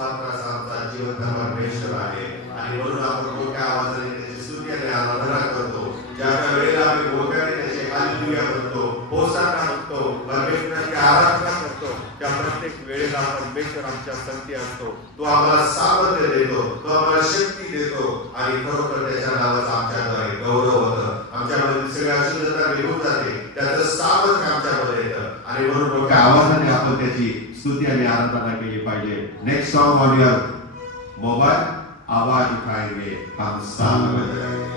मात्राचा आमचा जिवंत परमेश्वर आहे आणि म्हणून आपण मोठ्या आवाजाने त्याची स्तुती आणि आराधना करतो. ज्या वेळेला आम्ही मोठ्याने त्याचे हालेलुया म्हणतो, होसाना म्हणतो, परमेश्वराची आराधना करतो, त्या प्रत्येक वेळेला परमेश्वर आमच्या संगती असतो. तो आम्हाला सामर्थ्य देतो, तो आम्हाला शक्ती देतो आणि खरोखर त्याच्या नावाचा आमच्याद्वारे गौरव होतं. आमच्यामध्ये सगळ्या अशुद्धता निघून जाते, त्याचं सामर्थ्य आमच्यामध्ये येतं आणि म्हणून मोठ्या आवाजाने आपण त्याची स्तुती आणि आराधना केली पाहिजे. Next song on your mobile, आवाज उठाएंगे हम साल बजाएंगे.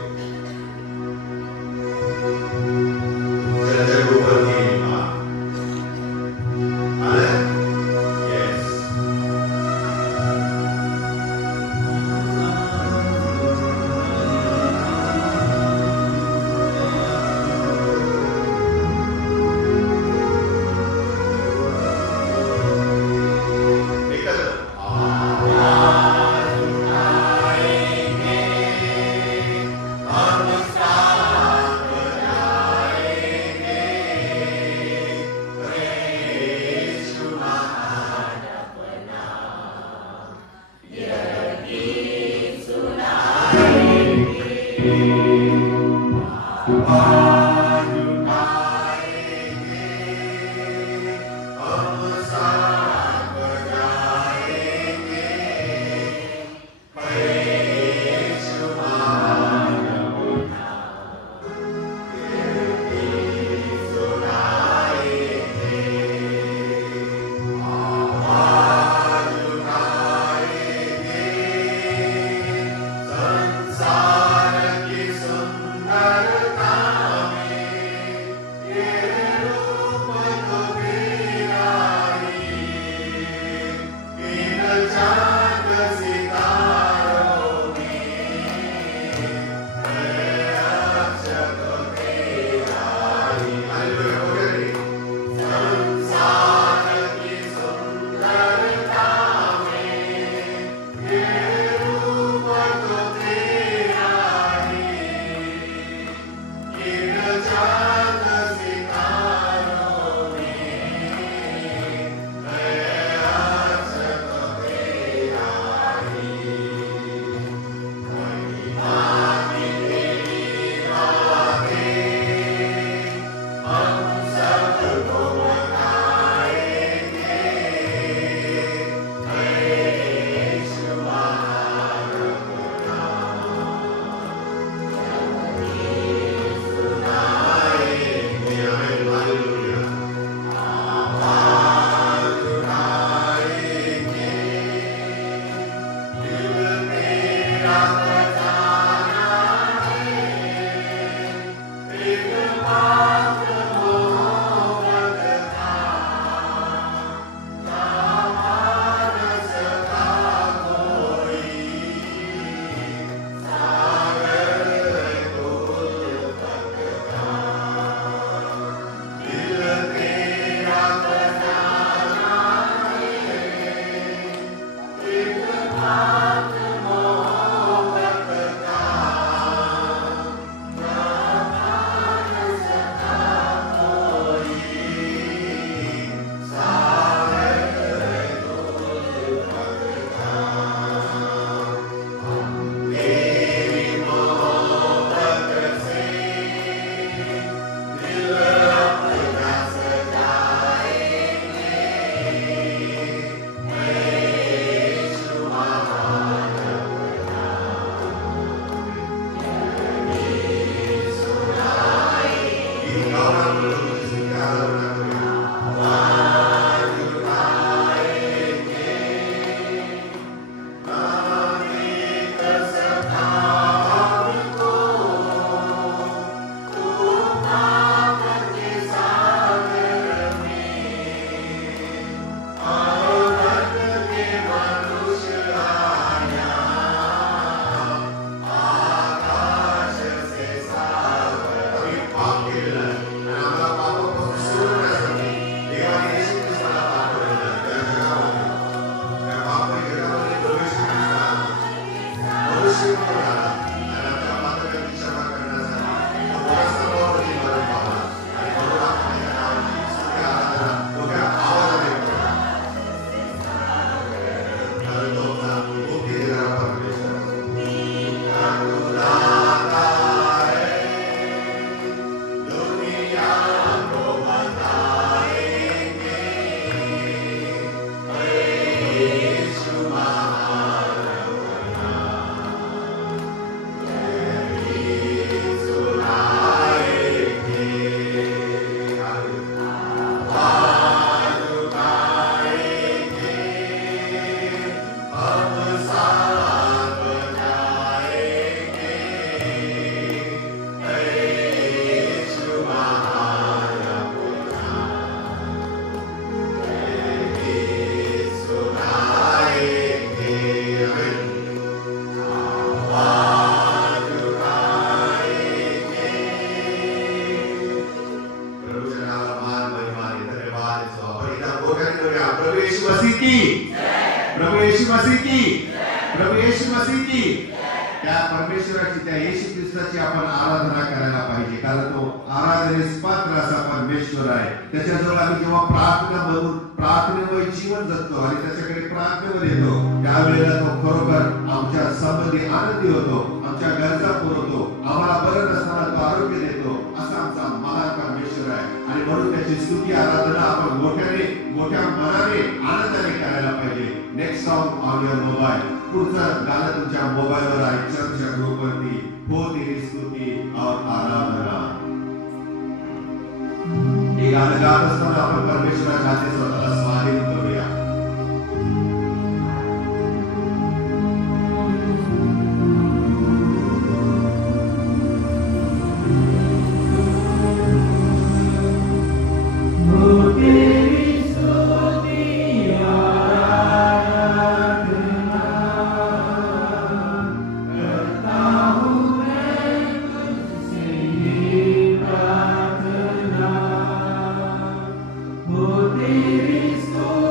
येशू मसीह की, प्रभू येशू मसीह की. त्या परमेश्वराची, त्या येशू ख्रिस्ताची आपण आराधना करायला पाहिजे, कारण तो आराधनेस पात्र असा परमेश्वर आहे. त्याच्याजवळ आम्ही जेव्हा प्रार्थना म्हणून प्रार्थनेमुळे जीवन जगतो आणि त्याच्याकडे प्रार्थनेवर येतो, त्यावेळेला तो खरोखर आमच्या संबंधी आनंदी होतो, आमच्या गरजा पुरवतो, आम्हाला बरं नसताना तो आरोग्य देतो. असा आमचा महान परमेश्वर आहे. आणि म्हणून त्याची स्तुती आराधना आपण मोठ्या मनाने आनंदाने करायला पाहिजे. Next song on your mobile, पुढचं गाणं तुमच्या मोबाईलवर आहे, चर्चच्या ग्रुपवरती, हो तेरी स्तुती और आराधना. हे गाणं गात असताना आपण परमेश्वराच्या हाती स्वतःला स्वाधीन करूया. Cristo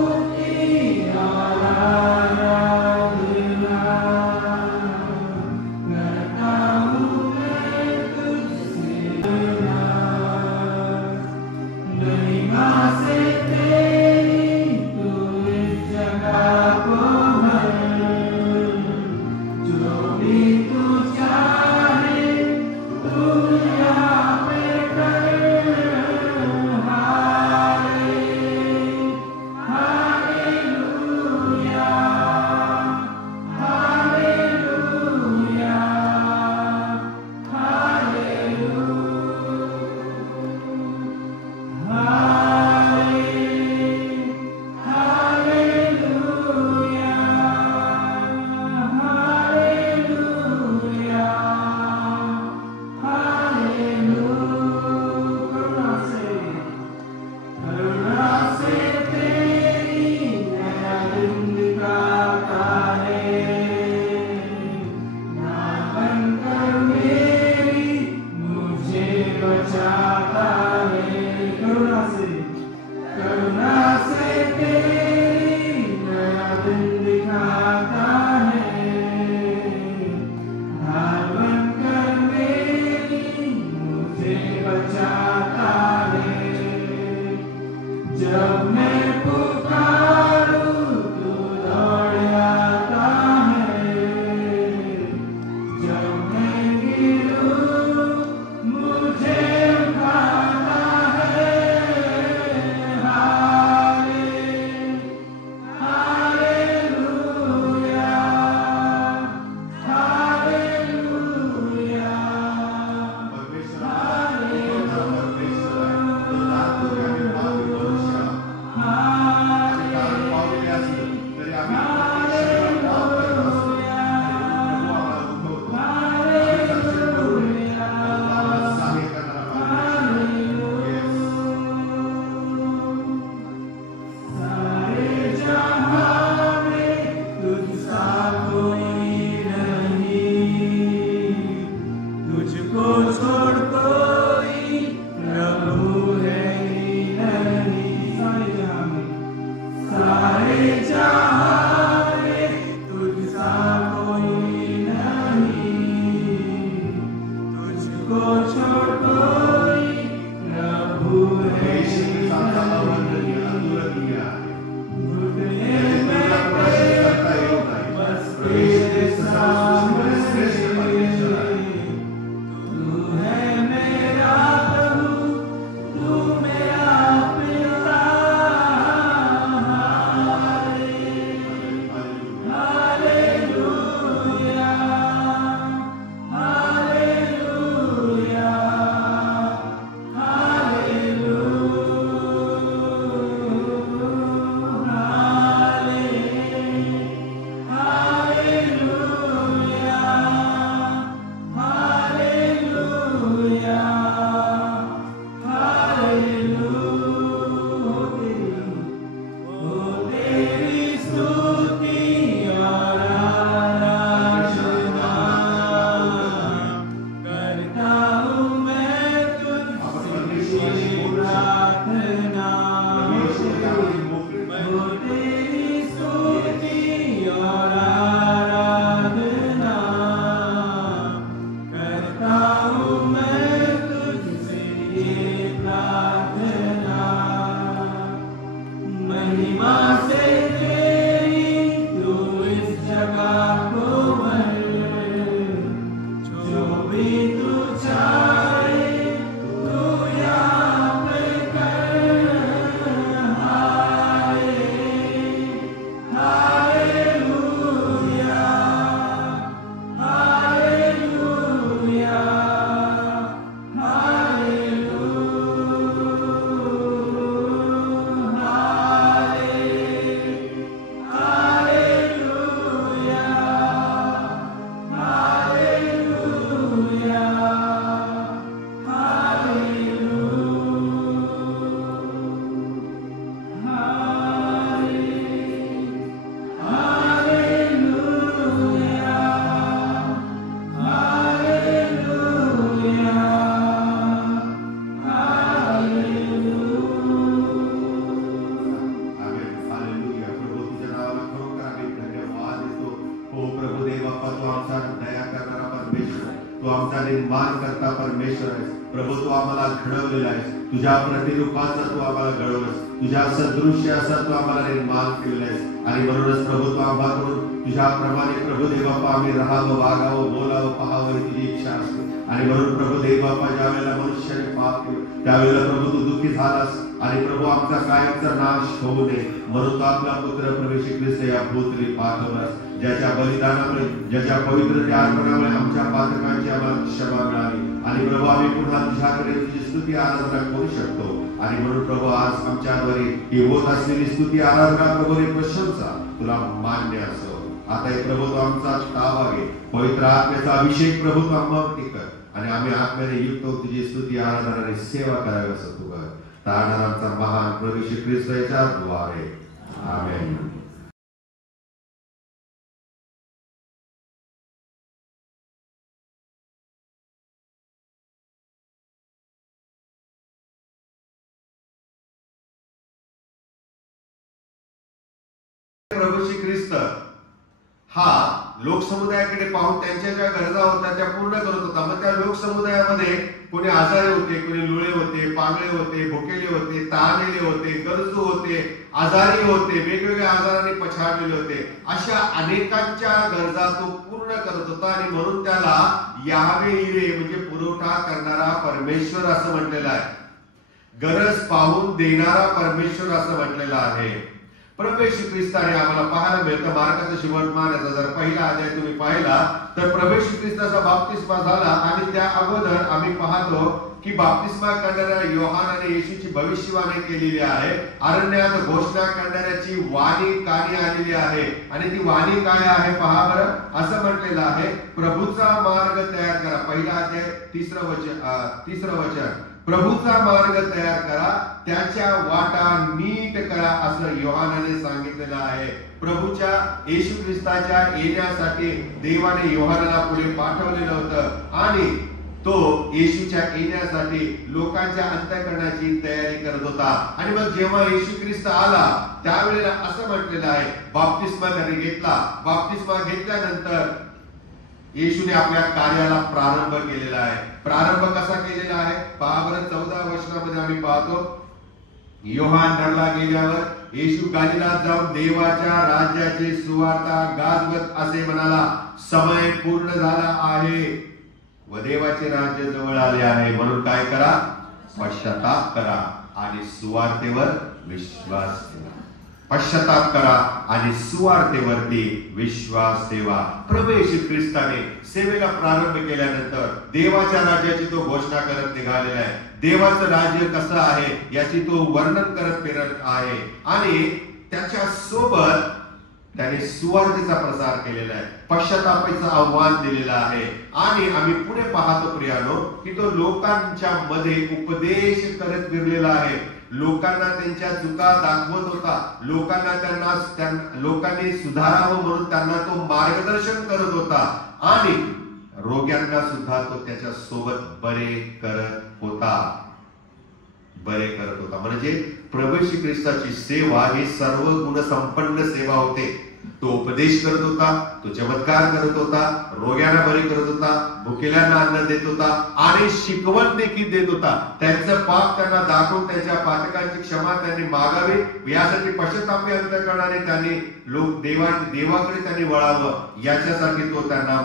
आमचा दया करणारा परमेश्वर, तू आमचा निर्माण करता परमेश्वर आहेस प्रभू. तू आम्हाला घडवलेला आहेस, तुझ्या प्रतिरूपाचा तू आम्हाला घडवलंस, तुझ्या सदृश्य असा तू आम्हाला निर्माण केलेला आहेस. आणि म्हणूनच प्रभू तू आम्हाकडून तुझ्या प्रमाणे प्रभू देव बाप्पा आम्ही राहावं, वागावं, बोलावं, पाहावं ही तुझी इच्छा असते. आणि म्हणून प्रभू देव बाप्पा ज्या वेळेला मनुष्याने पाप केलं त्यावेळेला प्रभू तू दुःखी झालास आणि प्रभू आमचा कायमचा नाश होऊ नये म्हणून तू आपला पुत्र प्रभू श्री ख्रिस्त या भूतली पाठवलास, ज्याच्या बलिदानामुळे, ज्याच्या पवित्र त्या अर्पणामुळे आमच्या पातकांची आम्हाला क्षमा मिळाली. आणि प्रभू आम्ही पुन्हा तुझ्याकडे तुझी स्तुती आराधना करू शकतो. आणि म्हणून प्रभू आज आमच्याद्वारे ही होत असलेली स्तुती आराधना प्रभू प्रशंसा तुला मान्य असो. आता हे प्रभू तू आमचा ताबा घे, पवित्र आत्म्याचा अभिषेक प्रभू तू आम्हावरती कर आणि आम्ही आत्म्याने युक्त तुझी स्तुती आराधना आणि सेवा करावी असं तू कर. तारणारा आमचा महान प्रभू श्री ख्रिस्त याच्या द्वारे आमेन. प्रभू श्री ख्रिस्त हा लोकसमुदायाकडे पाहून त्यांच्या ज्या गरजा होत्या त्या पूर्ण करत होता. मग त्या लोकसमुदायामध्ये कोणी आजारी होते, कोणी लुळे होते, पागळे होते, भुकेले होते, तहानलेले होते, गरजू होते, आजारी होते, वेगवेगळ्या आजाराने पछाडलेले होते. अशा अनेकांच्या गरजा तो पूर्ण करत होता. आणि म्हणून त्याला यावे इरे म्हणजे पुरवठा करणारा परमेश्वर असं म्हटलेलं आहे. गरज पाहून देणारा परमेश्वर असं म्हटलेलं आहे. प्रभू येशू ख्रिस्ताने आम्हाला पाहायला मिळतं मार्गाचा शेवटमानाचा जर पहिला अध्याय तुम्ही पाहिला तर प्रभू येशू ख्रिस्ताचा बाप्तिस्मा झाला आणि त्या अगोदर आम्ही पाहतो की बाप्तिस्मा करणाऱ्या योहानाने येशूची भविष्यवाणी केलेली आहे. अरण्यात घोषणा करणाऱ्याची वाणी कानी आलेली आहे आणि ती वाणी काय आहे पहा बरं. असं म्हटलेलं आहे प्रभूचा मार्ग तयार करा. पहिला अध्याय तिसरं वचन प्रभूचा मार्ग तयार करा, त्याच्या वाटा नीट करा असं योहानाने सांगितलेलं आहे. प्रभूच्या येशू ख्रिस्ताच्या येण्यासाठी देवाने योहानाला पुढे पाठवलेलं होतं आणि तो येशूच्या येण्यासाठी लोकांच्या अंतःकरणाची तयारी करत होता. आणि मग जेव्हा येशू ख्रिस्त आला त्यावेळेला असं म्हटलेलं आहे बाप्तिस्मा त्याने घेतला. बाप्तिस्मा घेतल्यानंतर येशूने आपल्या कार्याला प्रारंभ केलेला आहे. प्रारंभ कसा केलेला आहे पहा बरं. 14 वचनामध्ये आम्ही पाहतो योहान नगरला गेल्यावर येशू गलिलात जाऊन देवाच्या राज्याची सुवार्ता गाजवत असे म्हणाला, समय पूर्ण झाला आहे व देवाचे राज्य जवळ आले आहे. म्हणून काय करा, पश्चाताप करा आणि सुवार्तेवर विश्वास ठेवा. पश्चाताप करा आणि सुवार्तेवरती विश्वास ठेवा. प्रभू येशू ख्रिस्ताने सेवेला प्रारंभ केल्यानंतर देवाच्या राज्याची तो घोषणा करत निघालेला आहे. देवाचं राज्य कसं आहे याची तो वर्णन करत फिरत आहे आणि त्याच्या सोबत त्याने सुवार्तेचा प्रसार केलेला आहे. पश्चातापाचं आव्हान दिलेलं आहे. आणि आम्ही पुढे पाहतो प्रियानो की तो लोकांच्या मध्ये उपदेश करत फिरलेला आहे. लोकांना त्यांच्या चुका दाखवत होता. लोकांनी सुधारावं म्हणून त्यांना तो मार्गदर्शन करत होता आणि रोग्यांना सुद्धा तो त्याच्या सोबत बरे करत होता. म्हणजे प्रभू श्री ख्रिस्ताची सेवा ही सर्व गुण संपन्न सेवा होते. तो उपदेश करत होता, तो चमत्कार करत होता, रोग्यांना बरे करत होता, भुकेल्यांना अन्न देत होता आणि शिकवण देखील देत होता. त्यांचं पाप त्यांना दाखवून त्यांच्या पातकांची क्षमा त्यांनी मागावी यासाठी पश्चातापी अंतःकरणाने त्यांनी देवाकडे त्यांनी वळावं याच्यासाठी तो त्यांना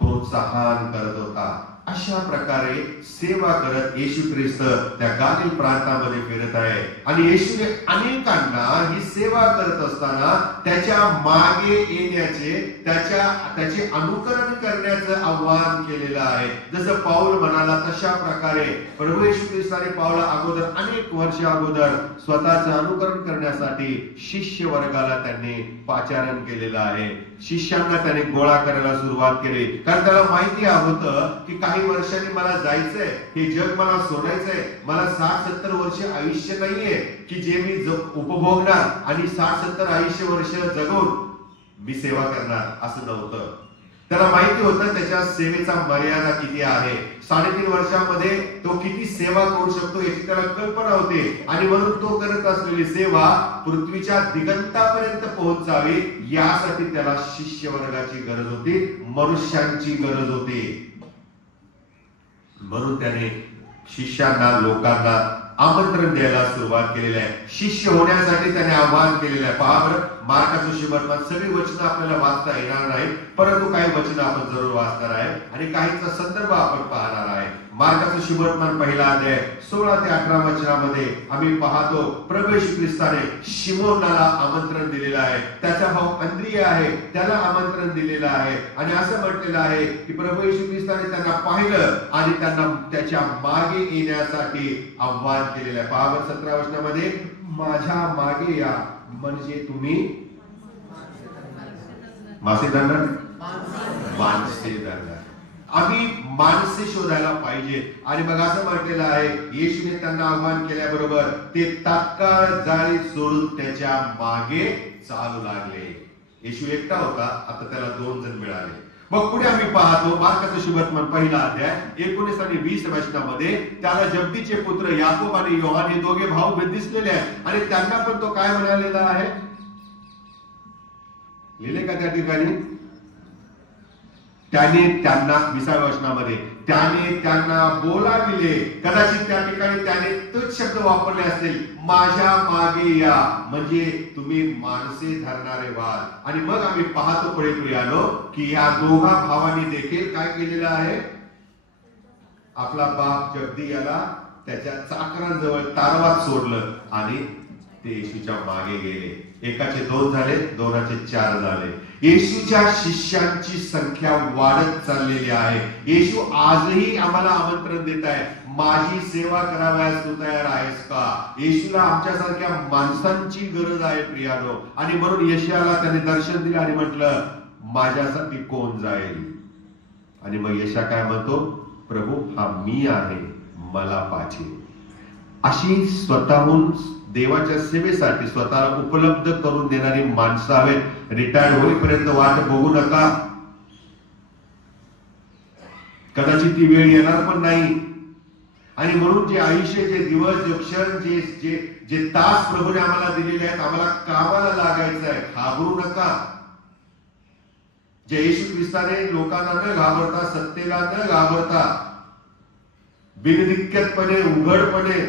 प्रोत्साहन करत होता. अशा प्रकारे सेवा करत येशू ख्रिस्त त्या गालील प्रांतामध्ये फिरत आहे आणि येशूने अनेकांना ही सेवा करत असताना त्याच्या मागे येण्याचे त्याचे अनुकरण करण्याचं आव्हान केलेलं आहे. जसं पाऊल म्हणाला तशा प्रकारे प्रभू येशू ख्रिस्ताने पावला अगोदर अनेक वर्ष अगोदर स्वतःचं अनुकरण करण्यासाठी शिष्य वर्गाला त्यांनी पाचारण केलेलं आहे. शिष्यांना त्याने गोळा करायला सुरुवात केली कारण त्याला माहिती होतं की काही वर्षांनी मला जायचंय, हे जग मला सोडायचंय. मला 60-70 वर्ष आयुष्य नाहीये की जे मी उपभोगणार आणि 60-70 आयुष्य वर्ष जगून मी सेवा करणार असं नव्हतं. त्याला माहिती होतं त्याच्या सेवेचा मर्यादा किती आहे, 3.5 वर्षामध्ये तो किती सेवा करू शकतो याची त्याला कल्पना होती. आणि म्हणून तो करत असलेली सेवा पृथ्वीच्या दिगंतापर्यंत पोहोचावी यासाठी त्याला शिष्य वर्गाची गरज होती, मनुष्यांची गरज होती. म्हणून त्याने शिष्यांना, लोकांना आमंत्रण द्यायला सुरुवात केलेली आहे. शिष्य होण्यासाठी त्याने आवाहन केलेलं आहे. पहा बरं, मार्काचं सुसमाचार सगळी वचनं आपल्याला वाचता येणार नाही, परंतु काही वचनं आपण जरूर वाचणार आहे आणि काहींचा संदर्भ आपण पाहणार आहे. मार्काचं सुसमाचार 1 अध्याय 16 ते 18 वचनामध्ये आम्ही पाहतो प्रभू येशू ख्रिस्ताने शिमोनाला आमंत्रण दिलेलं आहे. त्याचा भाऊ अंद्रिया आहे, त्याला आमंत्रण दिलेलं आहे आणि असं म्हटलेलं आहे की प्रभू येशू ख्रिस्ताने त्यांना पाहिलं आणि त्यांना त्याच्या मागे येण्यासाठी आव्हान केलेलं आहे. पहा बरं 17 वचनामध्ये, माझ्या मागे या म्हणजे तुम्ही मासे धरणार, माणसे धरणार. आम्ही माणसे शोधायला पाहिजे. आणि मग असं म्हटलेलं आहे, येशूने त्यांना आव्हान केल्याबरोबर ते तात्काळ जाळी सोडून त्याच्या मागे चालू लागले. येशू एकटा होता, आता त्याला 2 जण मिळाले. मग पुढे आम्ही पाहतो मार्काचं सुसमाचार 1 अध्याय 19 आणि 20 वचनामध्ये त्याला जब्दीचे पुत्र याकोब आणि योहान हे दोघे भाऊ दिसलेले आहेत आणि त्यांना पण तो काय म्हणालेला आहे, लिहिले का त्या ठिकाणी, त्याने त्यांना 20व्या वचनामध्ये त्याने त्यांना बोलाविले. कदाचित त्या ठिकाणी त्याने तोच शब्द वापरले असतील, माझ्या मागे या म्हणजे तुम्ही माणसे धरणारे व्हाल. आणि मग आम्ही पाहतो पुढे आलो की या दोघा भावांनी देखील काय केलेलं आहे, आपला बाप जब्दी याला त्याच्या चाकरांजवळ तारवात सोडलं आणि ते येशूच्या मागे गेले. एकाचे 2 झाले, 2चे 4 झाले. येशूच्या शिष्यांची संख्या वाढत चाललेली आहे. येशू आजही आम्हाला आमंत्रण देत आहे, माझी सेवा करावयास तू तयार आहेस का? येशूला आमच्यासारख्या माणसांची गरज आहे प्रियानो. आणि म्हणून यशाला त्याने दर्शन दिलं आणि म्हटलं, माझ्यासाठी कोण जाईल? आणि मग यशा काय म्हणतो, प्रभू हा मी आहे, मला पाहिजे. अशी स्वतःहून देवाच्या सेवेसाठी स्वतःला उपलब्ध करून देणारी माणसं हवेत. रिटायर्ड होईपर्यंत वाट बघू नका, कदाचित ती वेळ येणार पण नाही. आणि म्हणून जे आयुष्य, जे दिवस, जे क्षण, जे तास प्रभूने आम्हाला दिलेले आहेत, आम्हाला कामाला लागायचं आहे. घाबरू नका. जे येशू ख्रिस्ताने लोकांना न घाबरता, सत्तेला न घाबरता, बिनदिक्कतपणे, उघडपणे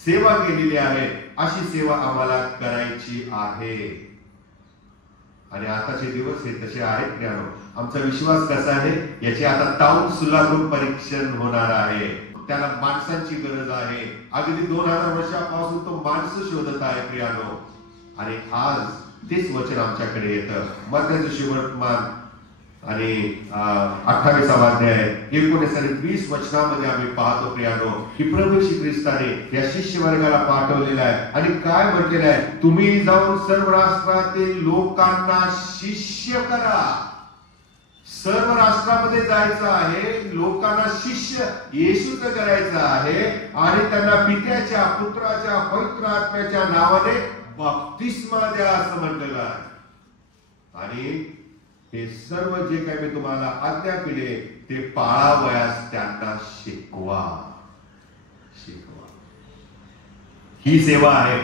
सेवा केलेली आहे, अशी सेवा आम्हाला करायची आहे. आणि आताचे दिवस हे तसे आहेत ज्ञानो. आमचा विश्वास कसा आहे याची आता ताऊन सुलागून परीक्षण होणार आहे. त्याला माणसांची गरज आहे. अगदी 2000 वर्षापासून तो माणसं शोधत आहे प्रियानो. आणि आज तेच वचन आमच्याकडे येतं. मत्याचं सुसमाचार आणि 28वा अध्याय 19 आणि 20 वचनामध्ये आम्ही पाहतो प्रियानो की प्रभू श्री ख्रिस्ताने या शिष्य वर्गाला पाठवलेला आहे आणि काय म्हटलेलं आहे, तुम्ही जाऊन सर्व राष्ट्रातील लोकांना शिष्य करा. सर्व राष्ट्रामध्ये जायचं आहे, लोकांना शिष्य येशूचं करायचं आहे आणि त्यांना पित्याच्या, पुत्राच्या, पवित्र आत्म्याच्या नावाने बप्तिस्मा द्या असं म्हटलेलं आहे. आणि हे सर्व जे काही मी तुम्हाला आज्ञा केले ते पाळावयास त्यांना शिकवा. ही सेवा आहे.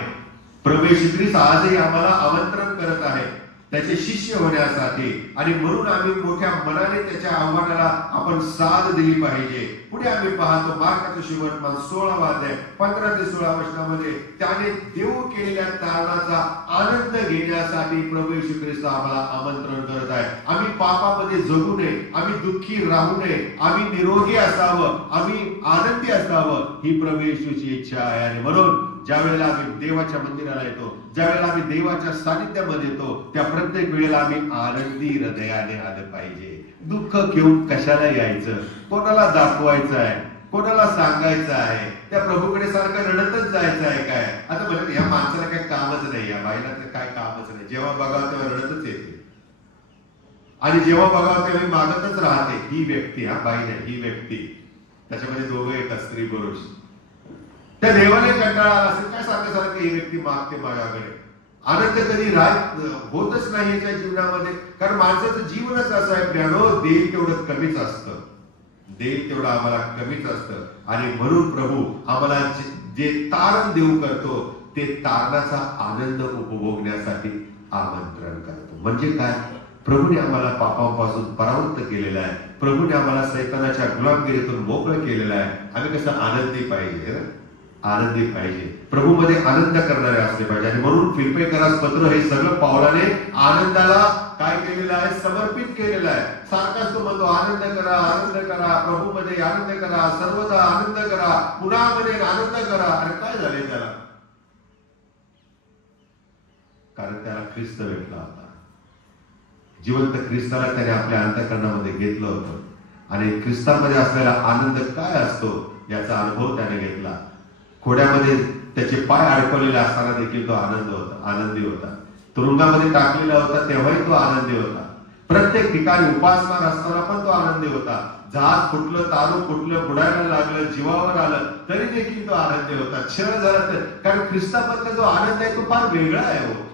प्रभू येशू ख्रिस्त आजही आम्हाला आमंत्रण करत आहे त्याचे शिष्य होण्यासाठी. आणि म्हणून आम्ही मोठ्या मनाने त्याच्या आव्हानाला आपण साथ दिली पाहिजे. पुढे आम्ही पाहतो मार्काचं सुसमाचार 16 अध्याय 15 ते 16 वचनामध्ये त्याने देव केलेल्या तारणाचा आनंद घेण्यासाठी प्रभू येशू ख्रिस्त आम्हाला आमंत्रण करत आहे. आम्ही पापामध्ये जगू नये, आम्ही दुःखी राहू नये, आम्ही निरोगी असावं, आम्ही आनंदी असावं, ही प्रभू येशूची इच्छा आहे. आणि म्हणून ज्या वेळेला आम्ही देवाच्या मंदिराला येतो, ज्या वेळेला आम्ही देवाच्या सानिध्यामध्ये येतो, त्या प्रत्येक वेळेला आम्ही आनंदी हृदयाने आलं पाहिजे. दुःख घेऊन कशाला यायचं? कोणाला दाखवायचं आहे? कोणाला सांगायचं आहे? त्या प्रभूकडे सारखं रडतच जायचं आहे काय? आता म्हणत या माणसाला काय कामच नाही, या बाईला तर काय कामच नाही. जेव्हा बघावं तेव्हा रडतच येते आणि जेव्हा बघावं तेव्हा मागतच राहते. ही व्यक्ती, हा बाई नाही, ही व्यक्ती. त्याच्यामध्ये दोघं येतात, स्त्री पुरुष. त्या देवाने कंटाळा असेल काय सारखं सारखं ही व्यक्ती मागते माझ्याकडे. आनंद कधी होतच नाही याच्या जीवनामध्ये, कारण माणसाचं जीवनच असं आहे प्रियानो, देईल तेवढं कमीच असतं, देईल तेवढं आम्हाला कमीच असतं. आणि म्हणून प्रभू आम्हाला जे तारण देऊ करतो ते तारणाचा आनंद उपभोगण्यासाठी आमंत्रण करतो. म्हणजे काय? प्रभूने आम्हाला पापापासून परावृत्त केलेलं आहे, प्रभूने आम्हाला सैतानाच्या गुलामगिरीतून मोकळं केलेलं आहे. आम्ही कसं आनंदी पाहिजे, आनंदी पाहिजे, प्रभूमध्ये आनंद करणारे असले पाहिजे. आणि म्हणून फिलिप्पियरास पत्र हे सगळं पावलाने आनंदाला काय केलेलं आहे? समर्पित केलेलं आहे. सारखाच तो म्हणतो आनंद करा, आनंद करा, प्रभूमध्ये आनंद करा, सर्वदा आनंद करा, पुन्हा मध्ये आनंद करा. अरे काय झाले त्याला? कारण त्याला ख्रिस्त भेटला होता. जिवंत ख्रिस्ताला त्याने आपल्या अंतःकरणामध्ये घेतलं होतं आणि ख्रिस्तामध्ये असलेला आनंद काय असतो याचा अनुभव त्याने घेतला. खोड्यामध्ये त्याचे पाय अडकवलेले असताना देखील तो आनंदी होता. तुरुंगामध्ये टाकलेला होता तेव्हाही तो आनंदी होता. प्रत्येक ठिकाणी उपासमार असताना पण तो आनंदी होता. जहाज फुटलं, तारू फुटलं, बुडायला लागलं, जीवावर आलं तरी देखील तो आनंदी होता. क्षण झाला तर, कारण ख्रिस्तामधला जो आनंद आहे तो फार वेगळा आहे हो.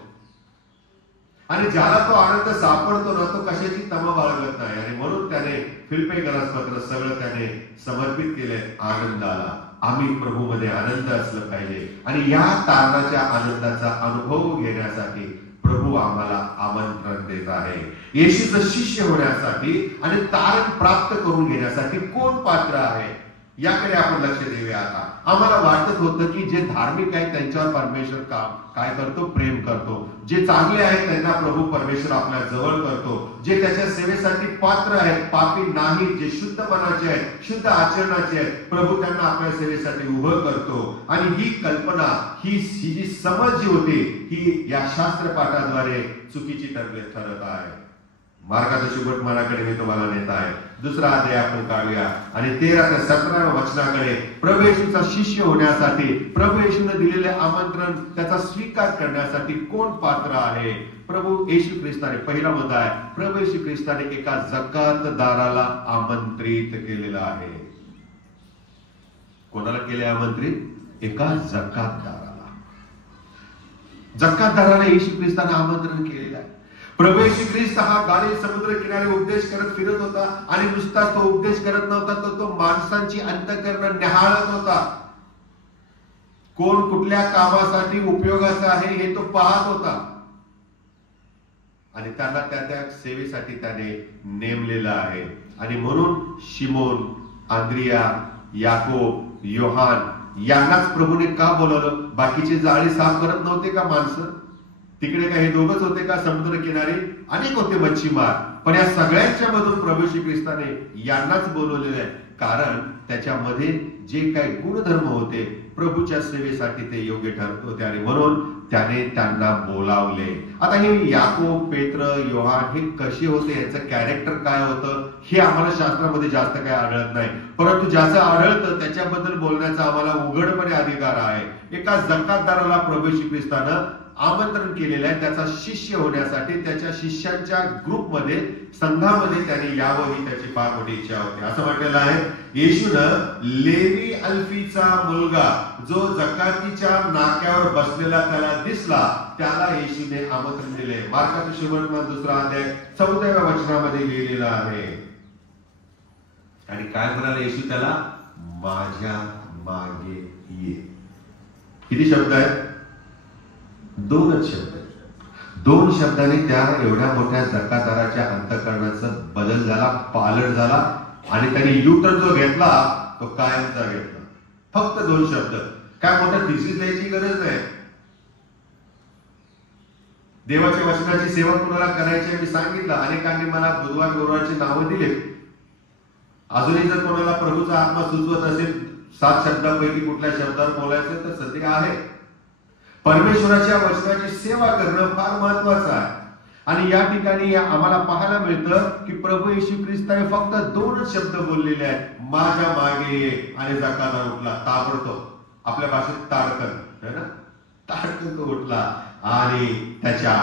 आणि ज्याला तो आनंद सापडतो ना तो कशाची तमा बाळगत नाही. आणि म्हणून त्याने फिलिप्पियरास पत्र सगळं त्याने समर्पित केले आनंदाला. आम्ही प्रभूमध्ये आनंद असलं पाहिजे आणि या तारणाच्या आनंदाचा अनुभव घेण्यासाठी प्रभू आम्हाला आमंत्रण देत आहे. येशूचं शिष्य होण्यासाठी आणि तारण प्राप्त करून घेण्यासाठी कोण पात्र आहे याकडे आपण लक्ष देऊया. आता आम्हाला वाटत होतं की जे धार्मिक आहेत त्यांच्यावर परमेश्वर काय करतो? प्रेम करतो. जे चांगले आहेत त्यांना प्रभू परमेश्वर आपल्या जवळ करतो. जे त्याच्या सेवेसाठी पात्र आहेत, पापी नाही, जे शुद्ध मनाचे आहेत, शुद्ध आचरणाचे आहेत, प्रभू त्यांना आपल्या सेवेसाठी उभं करतो. आणि ही कल्पना, ही जी समज जी होती ही या शास्त्रपाठाद्वारे चुकीची ठरत आहे. मार्गाचा शुभट मनाकडे मी तुम्हाला नेत आहे. दुसरा अध्याय आपण काढूया आणि 13 ते 17 वचनाकडे. प्रभू येशूचा शिष्य होण्यासाठी, प्रभू येशूने दिलेले आमंत्रण त्याचा स्वीकार करण्यासाठी कोण पात्र आहे? प्रभू येशू ख्रिस्ताने, पहिला मुद्दा आहे, प्रभू येशू ख्रिस्ताने एका जकातदाराला आमंत्रित केलेलं आहे. कोणाला केले आमंत्रित? एका जकातदाराला. जकातदाराला येशू ख्रिस्ताने आमंत्रण केलेलं आहे. प्रभू येशू ख्रिस्त हा गालिल समुद्र किनारी उपदेश करत फिरत होता आणि नुसता तो उपदेश करत नव्हता, तो माणसांची अंतःकरण न्याहाळत होता. कोण कुठल्या कामासाठी उपयोगाचा आहे हे तो पाहत होता आणि त्यांना त्या सेवेसाठी त्याने नेमलेलं आहे. आणि म्हणून शिमोन, आंद्रिया, याकोब, योहान यांनाच प्रभूने का बोलवलं? बाकीचे जाळी साफ करत नव्हते का माणसं? तिकडे काही दोघच होते का? समुद्र किनारी अनेक होते मच्छीमार. पण या सगळ्यांच्या मधून प्रभू श्री ख्रिस्ताने यांनाच बोलवलेलं आहे, कारण त्याच्यामध्ये जे काही गुणधर्म होते प्रभूच्या सेवेसाठी ते योग्य ठरत होते आणि म्हणून त्याने त्यांना बोलावले. आता हे याकोब, पेत्र, योहान हे कसे होते, यांचं कॅरेक्टर काय होतं हे आम्हाला शास्त्रामध्ये जास्त काय आढळत नाही, परंतु ज्याचं आढळतं त्याच्याबद्दल बोलण्याचा आम्हाला उघडपणे अधिकार आहे. एका जकातदाराला प्रभू श्री ख्रिस्तानं आमंत्रण केलेलं आहे त्याचा शिष्य होण्यासाठी. त्याच्या शिष्यांच्या ग्रुपमध्ये, संघामध्ये त्याने यावं ही त्याची फार मोठी इच्छा होती. असं म्हटलेलं आहे, येशूनं लेवी अल्फीचा मुलगा जो जकातीच्या नाक्यावर बसलेला त्याला दिसला, त्याला येशूने आमंत्रण दिले. मार्काचा सुवर्तमान 2 अध्याय 14व्या वचनामध्ये लिहिलेलं आहे. आणि काय म्हणाले येशू त्याला? माझ्या मागे ये. किती शब्द आहेत? 2च शब्द. 2 शब्दांनी त्या एवढ्या मोठ्या जकातदाराच्या अंतःकरणाचा बदल झाला, पालट झाला आणि त्यांनी युटर्न जो घेतला तो कायमचा घेतला. फक्त 2 शब्द. काय मोठं थिसिस द्यायची गरज नाही. देवाच्या वचनाची सेवा कुणाला करायची मी सांगितलं. अनेकांनी मला बुधवार गुरुवारची नावं दिली. अजूनही जर कोणाला प्रभूचा आत्मा सुचवत असेल 7 शब्दांपैकी कुठल्या शब्दावर बोलायचं तर सध्या आहे. परमेश्वराच्या वचनाची सेवा करणं फार महत्वाचं आहे. आणि या ठिकाणी आम्हाला पाहायला मिळतं की प्रभू येशू ख्रिस्ताने फक्त 2च शब्द बोललेले आहेत, माझ्या मागे ये. आणि जकातदार उठला ताबडतोब. आपल्या भाषेत ताडकन है ना, ताडकन तो उठला आणि त्याच्या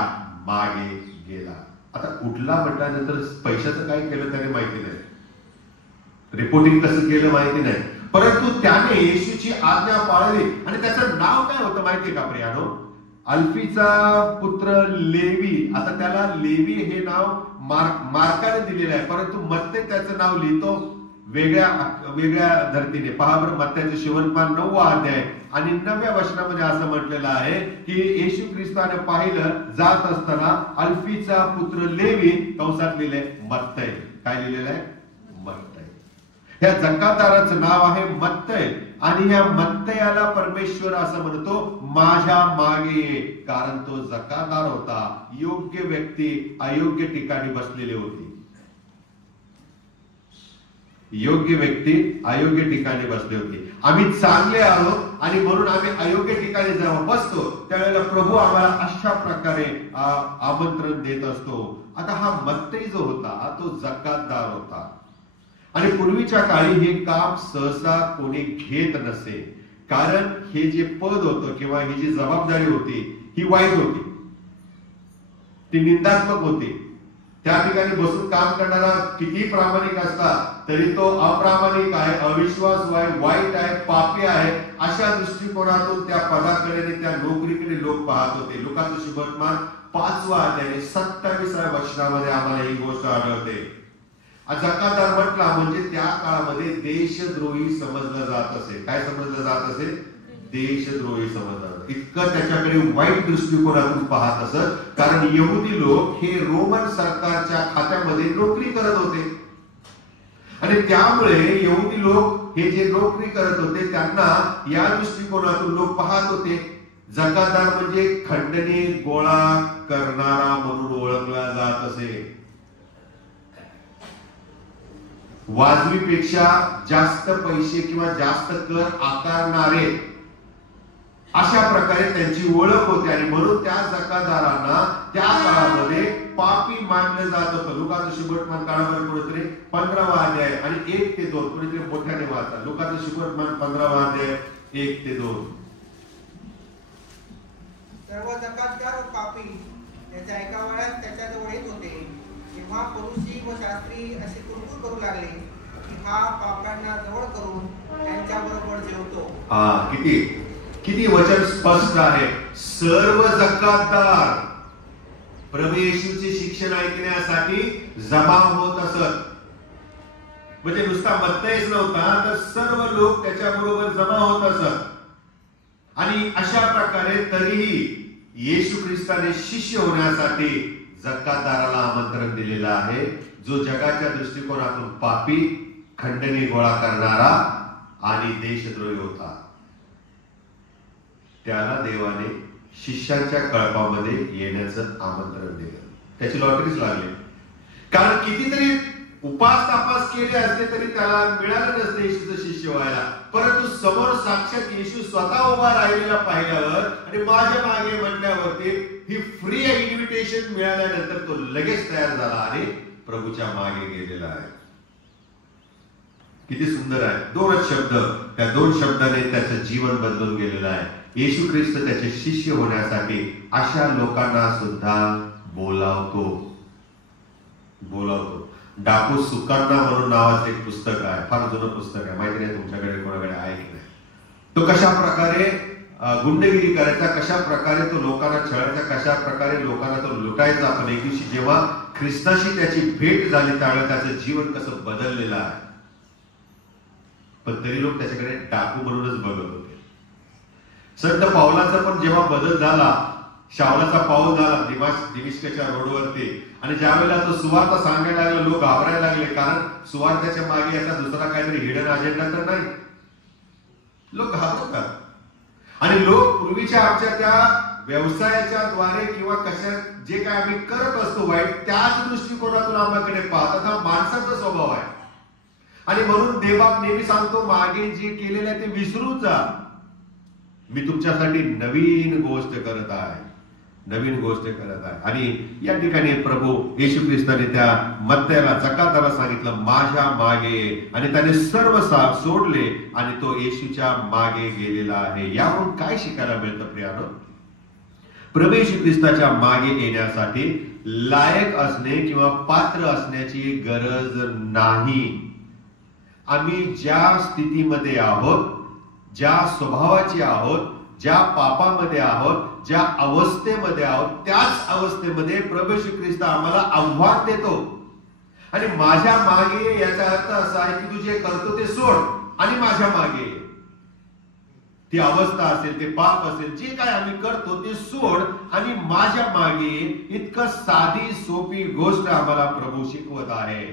मागे गेला. आता उठला म्हटल्यानंतर पैशाचं काय केलं त्याने माहिती नाही, रिपोर्टिंग कसं केलं माहिती नाही, परंतु त्याने येशूची आज्ञा पाळली. आणि त्याचं नाव काय होतं माहितीये का प्रियानो? अल्फीचा पुत्र लेवी, आता त्याला लेवी हे नाव मार्काने दिलेलं आहे, परंतु मत्ते त्याचं नाव लिहितो वेगळ्या धर्तीने. पहा बरं, मत्त्याचे सुवर्तमान 9वा अध्याय आणि 9व्या वचनामध्ये असं म्हटलेलं आहे की येशू ख्रिस्ताने पाहिलं जात असताना अल्फीचा पुत्र लेवी, कंसात लिहिलंय मत्तय. काय लिहिलेलं आहे? मत्तय. ह्या जकाताराचं नाव आहे मत्तय आणि ह्या मत्तयाला परमेश्वर असं म्हणतो माझ्या मागे ये, कारण तो जकातार होता. योग्य व्यक्ती अयोग्य ठिकाणी बसलेली होती. योग्य व्यक्ती अयोग्य ठिकाणी बसली होती. आम्ही चांगले आहोत आणि म्हणून आम्ही अयोग्य ठिकाणी जेव्हा बसतो त्यावेळेला प्रभू आम्हाला अशा प्रकारे आमंत्रण देत असतो. आता हा मत्तई जो होता तो जकातदार होता आणि पूर्वीच्या काळी हे काम सहसा कोणी घेत नसे, कारण हे जे पद होतं किंवा ही जी जबाबदारी होती ही वाईट होती, ती निंदात्मक होती. त्या ठिकाणी बसून काम करणारा किती प्रामाणिक असला तरी तो अप्रामाणिक आहे, अविश्वास आहे, वाईट आहे, पापी आहे, अशा दृष्टिकोनातून त्या पदाकडे आणि त्या नोकरीकडे लोक पाहत होते. लुकाचं सुवर्तमान 5वा अध्याय 27व्या वचनामध्ये आम्हाला ही गोष्ट आढळते. जकातदार म्हटला म्हणजे त्या काळामध्ये देशद्रोही समजलं जात असे. काय समजलं जात असे? देशद्रोही समजलं. इतकं त्याच्याकडे वाईट दृष्टिकोनातून पाहत असत, कारण यहुदी लोक हे रोमन सरकारच्या खात्यामध्ये नोकरी करत होते आणि त्यामुळे यहुदी लोक हे जे नोकरी करत होते त्यांना या दृष्टिकोनातून लोक पाहत होते. जकातदार म्हणजे खंडणी गोळा करणारा म्हणून ओळखला जात असे. वाजवीपेक्षा जास्त पैसे किंवा जास्त कर आकारणारे, अशा प्रकारे त्यांची ओळख होती आणि म्हणून त्या जकातदारांना त्या काळामध्ये पापी मानलं जात होतं. लुकाचं सुवर्तमान काळामध्ये कुठेतरी 15वा अध्याय आणि 1 ते 2 कुठेतरी मोठ्याने वाचा. लुकाचं सुवर्तमान 15वा अध्याय 1 ते 2. सर्व जकातदार व पापी त्याच्या एका वेळात त्याच्याजवळ येत होते, तेव्हा फरीसी व शास्त्री असे कुरकुर करू लागले की हा पापांना जवळ करून त्यांच्याबरोबर जेवतो. किती वचन स्पष्ट आहे. सर्व जकातदार प्रभू येशूचे शिक्षण ऐकण्यासाठी जमा होत असत. म्हणजे नुसता मत्तयच नव्हता तर सर्व लोक त्याच्याबरोबर जमा होत असत. आणि अशा प्रकारे तरीही येशू ख्रिस्ताने शिष्य होण्यासाठी जकातदाराला आमंत्रण दिलेलं आहे, जो जगाच्या दृष्टिकोनातून पापी, खंडणी गोळा करणारा आणि देशद्रोही होता. त्याला देवाने शिष्यांच्या कळपामध्ये येण्याचं आमंत्रण दिलं. त्याची लॉटरीच लागली, कारण कितीतरी उपास तापास केले असते तरी त्याला मिळालं नसतं येशूचं शिष्य व्हायला. परंतु समोर साक्षात येशू स्वतः उभा राहिलेला पाहिल्यावर आणि माझ्या मागे म्हटल्यावरती ही फ्री इन्व्हिटेशन मिळाल्यानंतर तो लगेच तयार झाला आणि प्रभूच्या मागे गेलेला आहे. किती सुंदर आहे. 2च शब्द, त्या 2 शब्दाने त्याचं जीवन बदलून गेलेलं आहे. येशू ख्रिस्त त्याचे शिष्य होण्यासाठी अशा लोकांना सुद्धा बोलावतो. डाकू सुकांना म्हणून नावाचं एक पुस्तक आहे, फार जुनं पुस्तक आहे, माहिती नाही तुमच्याकडे कोणाकडे आहे की नाही. तो कशा प्रकारे गुंडगिरी करायचा, कशा प्रकारे तो लोकांना छळायचा, कशा प्रकारे लोकांना तो लुटायचा. पण एक दिवशी जेव्हा ख्रिस्ताशी त्याची भेट झाली त्यावेळेला त्याचं जीवन कसं बदललेलं आहे. पण तरी लोक त्याच्याकडे डाकू म्हणूनच बघत होते. संत पावलाचा पण जेव्हा बदल झाला, शाऊलाचा पाऊल झाला दिमिश्कच्या रोडवरती, आणि ज्या वेळेला तो सुवार्ता सांगायला लागला लोक घाबरायला लागले, कारण सुवार्त्याच्या मागे याचा दुसरा काहीतरी हिडन अजेंडा तर नाही. लोक घाबरतात आणि लोक पूर्वीच्या आमच्या त्या व्यवसायाच्या द्वारे किंवा कशा जे काय आम्ही करत असतो वाईट, त्याच दृष्टिकोनातून आम्हाकडे पाहतात. हा माणसाचा स्वभाव आहे आणि म्हणून देवा नेहमी सांगतो मागे जे केलेलं आहे ते विसरून जा, मी तुमच्यासाठी नवीन गोष्ट करत आहे. आणि या ठिकाणी प्रभू येशू ख्रिस्ताने त्या मत्त्याला जकातदाराला सांगितलं माझ्या मागे, आणि त्याने सर्व सोडले आणि तो येशूच्या मागे गेलेला आहे. यावरून काय शिकायला मिळतं प्रियानो? प्रभू येशू ख्रिस्ताच्या मागे येण्यासाठी लायक असणे किंवा पात्र असण्याची गरज नाही. आम्ही ज्या स्थितीमध्ये आहोत, ज्या स्वभावाची आहोत, ज्या पापामध्ये आहोत ज्या अवस्थेमध्ये आहोत त्याच अवस्थेमध्ये प्रभू येशू ख्रिस्त आम्हाला आव्हान देतो. आणि माझ्या मागे याचा अर्थ असा आहे की तू जे करतो ते सोड आणि माझ्या मागे. ती अवस्था असेल, ते पाप असेल, जे काय आम्ही करतो ते सोड आणि माझ्या मागे. इतकं साधी सोपी गोष्ट आम्हाला प्रभू शिकवत आहे.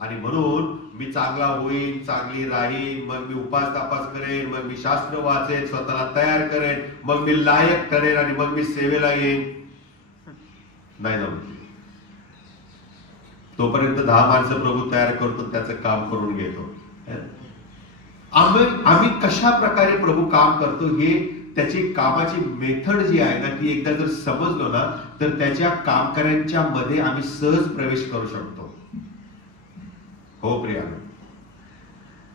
आणि म्हणून मी चांगला होईन, चांगली राहीन, मग मी उपास तापास करेन, मग मी शास्त्र वाचेन, स्वतःला तयार करेन, मग मी लायक करेन आणि मग मी सेवेला येईन. नाही जमत. तोपर्यंत 10 माणसं प्रभू तयार करतो, त्याचं काम करून घेतो. आम्ही कशा प्रकारे प्रभू काम करतो हे त्याची कामाची मेथड जी आहे ना ती एकदा जर समजलो ना तर त्याच्या कामकऱ्यांच्या मध्ये आम्ही सहज प्रवेश करू शकतो. हो प्रिया.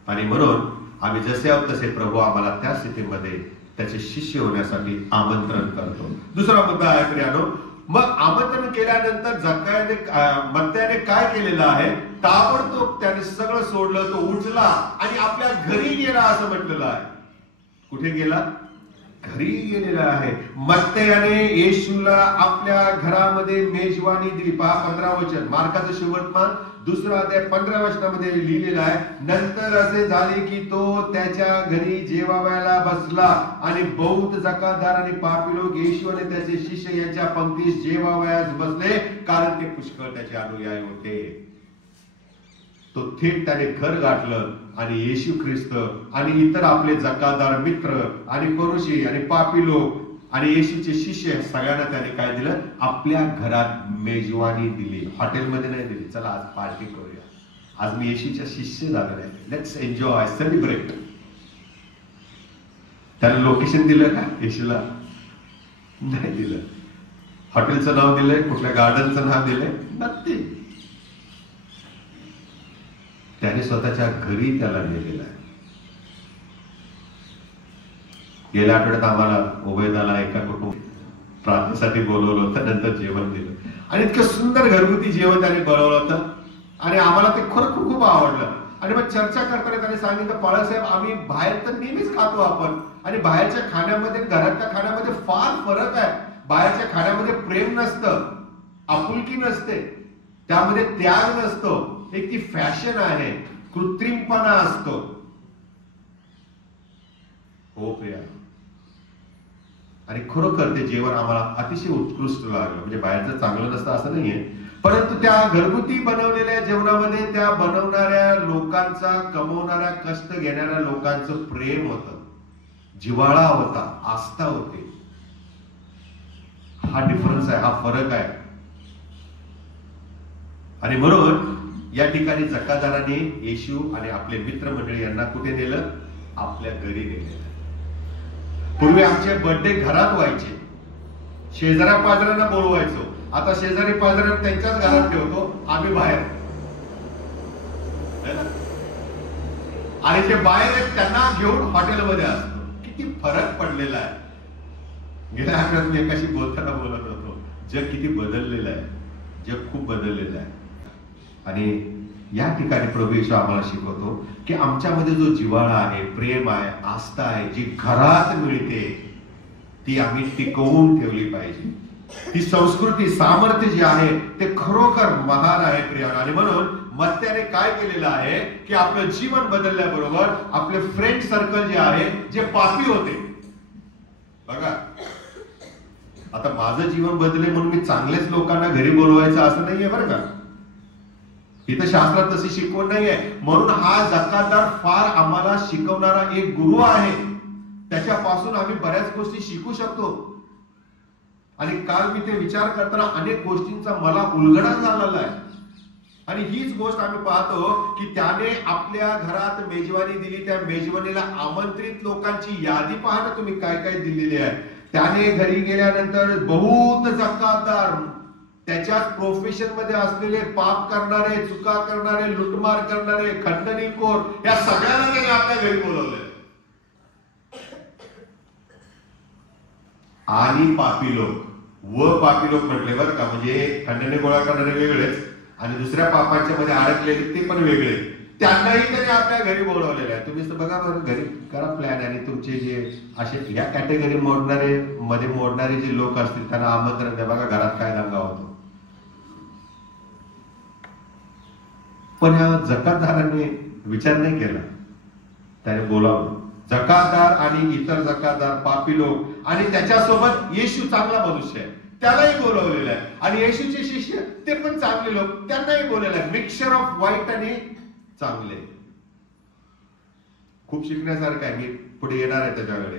आणि म्हणून आम्ही जसे आहोत तसे प्रभू आम्हाला त्या स्थितीमध्ये त्याचे शिष्य होण्यासाठी आमंत्रण करतो. दुसरा मुद्दा आहे प्रियानो, मग आमंत्रण केल्यानंतर मत्त्याने काय केलेलं आहे? ताबडतोब त्याने सगळं सोडलं, तो उठला आणि आपल्या घरी गेला असं म्हटलेलं आहे. कुठे गेला? घरी गेलेला आहे. मत्त्याने येशूला आपल्या घरामध्ये मेजवानी दिली. पहा 15 वचन, मार्काचं सुवर्तमान 2 अध्याय 15 वचनामध्ये लिहिलेलं आहे. नंतर असे झाले की तो त्याच्या घरी जेवायला बसला आणि बहुत जकातदार आणि पापी लोक येशू आणि त्याचे शिष्य यांच्या पंक्तीस जेवावयास बसले, कारण ते पुष्कळ त्याचे अनुयायी होते. तो थेट त्याने घर गाठलं आणि येशू ख्रिस्त आणि इतर आपले जकातदार मित्र आणि परुषी आणि पापी लोक आणि येशूचे शिष्य सगळ्यांना त्याने काय दिलं? आपल्या घरात मेजवानी दिली. हॉटेलमध्ये नाही दिली. चला आज पार्टी करूया, आज मी येशूच्या शिष्य झालेला आहे, लेट्स एन्जॉय, सेलिब्रेट. त्याने लोकेशन दिलं का येशूला? नाही दिलं. हॉटेलचं नाव दिलंय, कुठल्या गार्डनचं नाव दिलंय? नक्की. त्याने स्वतःच्या घरी त्याला नेलेलं आहे. गेल्या आठवड्यात आम्हाला उभयदाला एका कुटुंब प्रार्थनेसाठी बोलवलं होतं, नंतर जेवण दिलं आणि इतकं सुंदर घरगुती जेवण त्याने बनवलं होतं आणि आम्हाला ते खरं खूप आवडलं. आणि मग चर्चा करताना त्याने सांगितलं, बाळासाहेब आम्ही बाहेर तर नेहमीच खातो आपण, आणि बाहेरच्या खाण्यामध्ये घरातल्या खाण्यामध्ये फार फरक आहे. बाहेरच्या खाण्यामध्ये प्रेम नसतं, आपुलकी नसते, त्यामध्ये त्याग नसतो, एक ती फॅशन आहे, कृत्रिमपणा असतो. हो प्रिया. आणि खरोखर ते जेवण आम्हाला अतिशय उत्कृष्ट लागलं. म्हणजे बाहेरचं चांगलं नसतं असं नाहीये, परंतु त्या घरगुती बनवलेल्या जेवणामध्ये त्या बनवणाऱ्या लोकांचा, कमवणाऱ्या, कष्ट घेणाऱ्या लोकांचं प्रेम होतं, जिव्हाळा होता, आस्था होती. हा डिफरन्स आहे, हा फरक आहे. आणि म्हणून या ठिकाणी जकातदाराने येशू आणि आपले मित्रमंडळी यांना कुठे नेलं? आपल्या घरी नेलेलं. पूर्वी आमचे बर्थडे घरात व्हायचे, शेजाऱ्या पाजाऱ्यांना बोलवायचो. आता शेजारी पाजाऱ्यांना त्यांच्याच घरात ठेवतो, आम्ही बाहेर. आणि जे बाहेर आहेत त्यांना घेऊन हॉटेलमध्ये असतो. किती फरक पडलेला आहे. गेल्या आठवड्यात मी एकाशी बोलताना बोलत होतो, जग किती बदललेलं आहे, जग खूप बदललेलं आहे. आणि या ठिकाणी प्रभू येशू आम्हाला शिकवतो की आमच्यामध्ये जो जिव्हाळा आहे, प्रेम आहे, आस्था आहे, जी घरात मिळते ती आम्ही टिकवून ठेवली पाहिजे. ती संस्कृती, सामर्थ्य जे आहे ते खरोखर महान आहे प्रिया. आणि म्हणून मत्त्याने काय केलेलं आहे की आपलं जीवन बदलल्याबरोबर आपले फ्रेंड सर्कल जे आहे, जे पापी होते, बघा आता माझं जीवन बदलले म्हणून मी चांगलेच लोकांना घरी बोलवायचं असं नाहीये बरं का. इथं शास्त्रात तशी शिकवण नाहीये. म्हणून हा जकातदार फार आम्हाला शिकवणारा एक गुरु आहे. त्याच्यापासून आम्ही बऱ्याच गोष्टी शिकू शकतो. आणि काल मी ते विचार करताना अनेक गोष्टींचा मला उलगडा झालेला आहे. आणि हीच गोष्ट आम्ही पाहतो की त्याने आपल्या घरात मेजवानी दिली. त्या मेजवानीला आमंत्रित लोकांची यादी पहा ना तुम्ही, काय काय दिलेली आहे. त्याने घरी गेल्यानंतर बहुत जकातदार, त्याच्याच प्रोफेशन मध्ये असलेले पाप करणारे, चुका करणारे, लुटमार करणारे, खंडणीखोर, या सगळ्यांना त्याने आपल्या घरी बोलवले. आणि पापी लोक, व पापी लोक म्हटले बरं का, म्हणजे खंडणी गोळा करणारे वेगळेच आणि दुसऱ्या पापांच्या मध्ये अडकलेले ते पण वेगळे. त्यांनाही त्याने आपल्या घरी बोलवलेलं आहे. तुम्ही बघा बरं, घरी करा प्लॅन आणि तुमचे जे असे ह्या कॅटेगरी मोडणारे जे लोक असतील त्यांना आमंत्रण द्या. बघा घरात काय दंगा होतो. पण ह्या जकातदारांनी विचार नाही केला, त्याने बोलावलं. जकातदार आणि इतर जकातदार, पापी लोक आणि त्याच्यासोबत येशू चांगला मनुष्य आहे त्यालाही बोलवलेलं आहे. आणि येशूचे शिष्य ते पण चांगले लोक, त्यांनाही बोलवलेलं आहे. मिक्सचर ऑफ वाईट आणि चांगले. खूप शिकण्यासारखं आहे. मी पुढे येणार आहे त्याच्याकडे.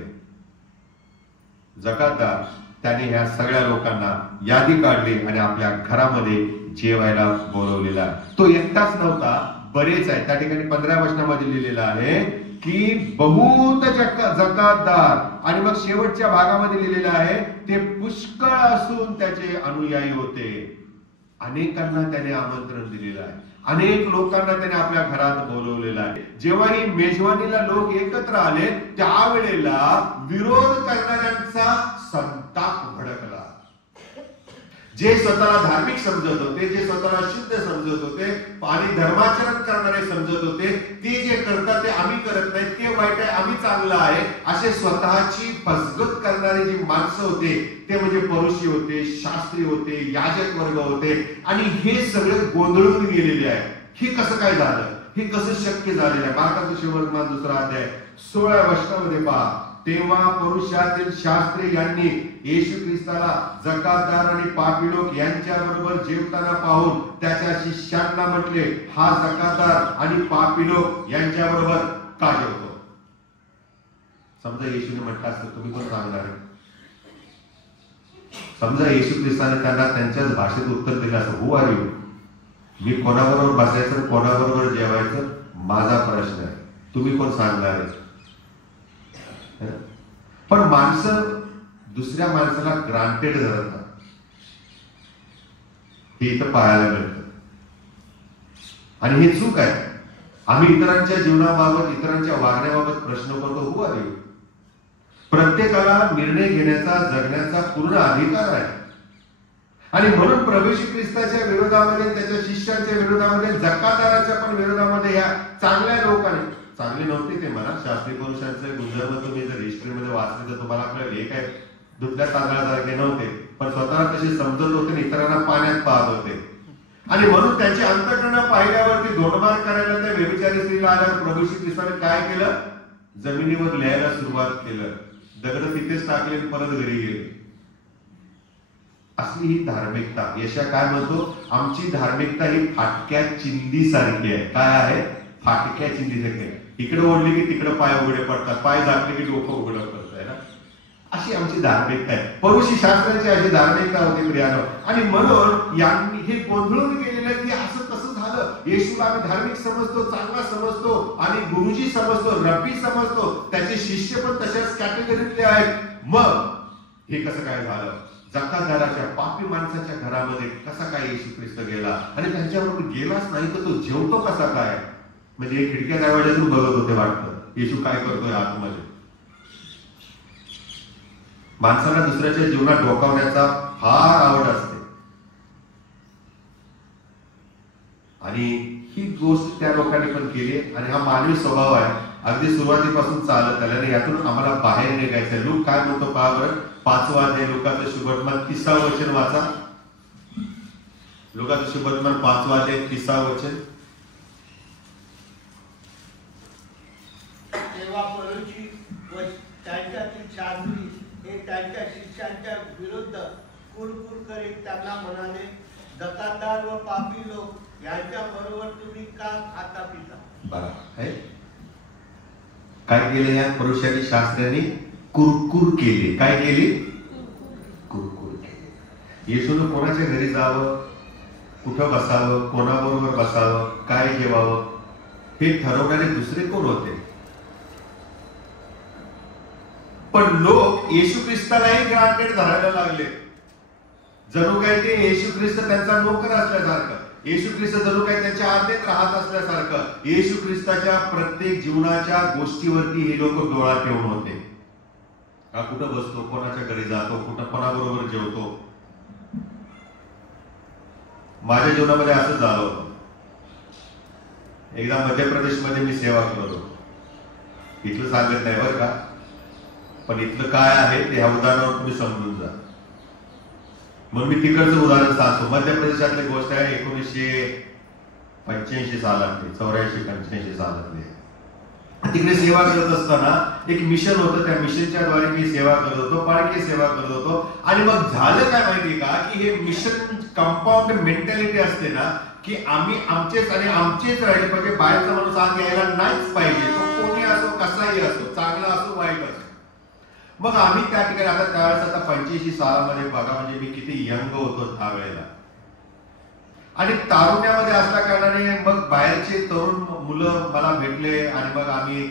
जकातदार त्याने ह्या सगळ्या लोकांना यादी काढली आणि आपल्या घरामध्ये जेवायला बोलवलेला. तो एकटाच नव्हता, बरेच आहे. त्या ठिकाणी 15 वचनामध्ये लिहिलेलं आहे की बहुत जकातदार, आणि मग शेवटच्या भागामध्ये लिहिलेलं आहे ते पुष्कळ असून त्याचे अनुयायी होते. अनेकांना त्याने आमंत्रण दिलेलं आहे. अनेक लोकांना त्याने आपल्या घरात बोलवलेलं आहे. जेव्हा ही मेजवानीला लोक एकत्र आले त्यावेळेला विरोध करणाऱ्यांचा संताप भडकला. जे स्वतःला धार्मिक समजत होते, जे स्वतःला शुद्ध समजत होते आणि धर्माचरण करणारे समजत होते, ते जे करतात ते आम्ही करत नाही, ते वाईट आहे, आम्ही चांगलं आहे, असे स्वतःची फसगत करणारे जी माणसं होते ते म्हणजे परुषी होते, शास्त्री होते, याजक वर्ग होते. आणि हे सगळे गोंधळून गेलेले आहे. हे कसं काय झालं, हे कसं शक्य झालेलं आहे. मार्काचा सुवर्तमान 2 अध्याय 16 वचनामध्ये पहा. तेव्हा पुरुषातील शास्त्री यांनी येशू ख्रिस्ताला जकातदार आणि पापी लोक यांच्या बरोबर जेवताना पाहून त्याच्या शिष्यांना म्हटले, हा जकातदार आणि पापी लोक यांच्या बरोबर का जेवतो? समजा येशूने म्हटलं असतं तुम्ही कोण सांगणार? समजा येशू ख्रिस्ताने त्यांना त्यांच्याच भाषेत उत्तर दिलं असं, हू आर यू? मी कोणाबरोबर बसायचं कोणाबरोबर जेवायचं माझा प्रश्न आहे, तुम्ही कोण सांगणार आहे? पण माणसं दुसऱ्या माणसाला ग्रांटेड धरतात. हे इथं पाहायला मिळतं आणि हे चूक आहे. आम्ही इतरांच्या जीवनाबाबत, इतरांच्या वागण्याबाबत प्रश्न करतो, हू आर यू? प्रत्येकाला निर्णय घेण्याचा, जगण्याचा पूर्ण अधिकार आहे. आणि म्हणून प्रभू येशू ख्रिस्ताच्या विरोधामध्ये, त्याच्या शिष्यांच्या विरोधामध्ये, जकातदाराच्या पण विरोधामध्ये या चांगल्या लोकांनी, चांगले नव्हते ते म्हणा, शास्त्री पुरुषांचे गुणधर्म तुम्ही जर हिस्ट्रीमध्ये वाचले तर तुम्हाला आपल्याला हे काय दुधल्या तांदळासारखे नव्हते, पण स्वतःला तसे समजत होते आणि इतरांना पाण्यात पाहत होते. आणि म्हणून त्यांची अंतःकरणं पाहिल्यावरती धोंडमार करायला त्या व्यभिचारी स्त्रीला आल्यावर प्रभू श्री ख्रिस्ताने काय केलं? जमिनीवर लिहायला सुरुवात केलं. दगड तिथेच टाकले आणि परत घरी गेले. असली ही धार्मिकता. यशा काय म्हणतो? आमची धार्मिकता ही फाटक्या चिंदी सारखी आहे. काय आहे? फाटक्या चिंदी सारखी आहे. इकडे ओढली की तिकडे पाय उघडे पडतात, पाय झाकले की डोकं उघडं पडत आहे ना. अशी आमची धार्मिकता आहे. परुषी शास्त्राची अशी धार्मिकता होती प्रियानो. आणि म्हणून यांनी हे गोंधळून गेलेलं की असं कसं झालं? येशूला आम्ही धार्मिक समजतो, चांगला समजतो आणि गुरुजी समजतो, रब्बी समजतो, त्याचे शिष्य पण तशाच कॅटेगरीतले आहेत. मग हे कसं काय झालं? जकातदाराच्या, पापी माणसाच्या घरामध्ये कसा काय येशू ख्रिस्त गेला? आणि त्यांच्याबरोबर गेलाच नाही तर तो जेवतो कसा काय? म्हणजे खिडक्या दरवाजातून बघत होते वाटतं येशू काय करतोय आतमध्ये. माणसाला दुसऱ्याच्या जीवनात डोकावण्याचा फार आवड असते आणि ही गोष्ट त्या लोकांनी पण केली. आणि हा मानवी स्वभाव आहे, अगदी सुरुवातीपासून चालत आला आणि यातून आम्हाला बाहेर निघायचं. लूक काय म्हणतो पहा बरं, 5वा अध्याय लुकाचं शुभवर्तमान 30व वचन वाचा. लुकाचं शुभवर्तमान 5वा अध्याय 30व वचन. तेव्हा परुषी व त्यांच्यातील शास्त्री हे त्यांच्या शिष्यांच्या विरुद्ध कुरकुर करीत त्यांना म्हणाले, जकातदार व पापी लोक यांच्या बरोबर तुम्ही का खाता पिता? बरं आहे. काय केले या पुरुषांनी, शास्त्रांनी? कुरकुर केले. काय केली? कुरकुर केले. येशूने कोणाच्या घरी जावं, कुठं बसावं, कोणाबरोबर बसावं, काय जेवावं हे ठरवणारे दुसरे कोण होते? पण लोक येशू ख्रिस्तालाही ग्रांटेड धरायला लागले. जणू काय ते येशू ख्रिस्त त्यांचा नोकर असल्यासारखं, येशू ख्रिस्त जणू काय त्यांच्या आज्ञेत राहत असल्यासारखं. येशू ख्रिस्ताच्या प्रत्येक जीवनाच्या गोष्टीवरती हे लोक डोळा ठेवून होते. हा कुठं बसतो, कोणाच्या घरी जातो, कुठं कोणाबरोबर जेवतो. माझ्या जीवनामध्ये असं झालं होतं. एकदा मध्य प्रदेशमध्ये मी सेवा करत होतो. इथलं सांगत नाही बरं का, पण इथलं काय आहे ते ह्या उदाहरणावर तुम्ही समजून जा. मग मी तिकडचं उदाहरण सांगतो. मध्य प्रदेशातली गोष्ट आहे 1985 सालातली, 84-85 सालातली. तिकडे सेवा करत असताना एक मिशन होतं. त्या मिशनच्या द्वारे मी सेवा करत होतो, पालखी सेवा करत होतो. आणि मग झालं काय माहिती का, की हे मिशन कंपाऊंड मेंटॅलिटी असते ना, की आम्ही आमचेच आणि आमचेच राहिले पाहिजे, बाहेरचा माणूस आत यायला नाहीच पाहिजे. तो कोणी असो, कसाही असो, चांगला असो, वाईट असो. मग आम्ही त्या ठिकाणी आता त्यावेळेस, आता 85 सालामध्ये बघा, म्हणजे मी किती यंग होतो त्यावेळेला, आणि तारुण्यामध्ये असल्या कारणाने मग बाहेरचे तरुण मुलं मला भेटले. आणि मग आम्ही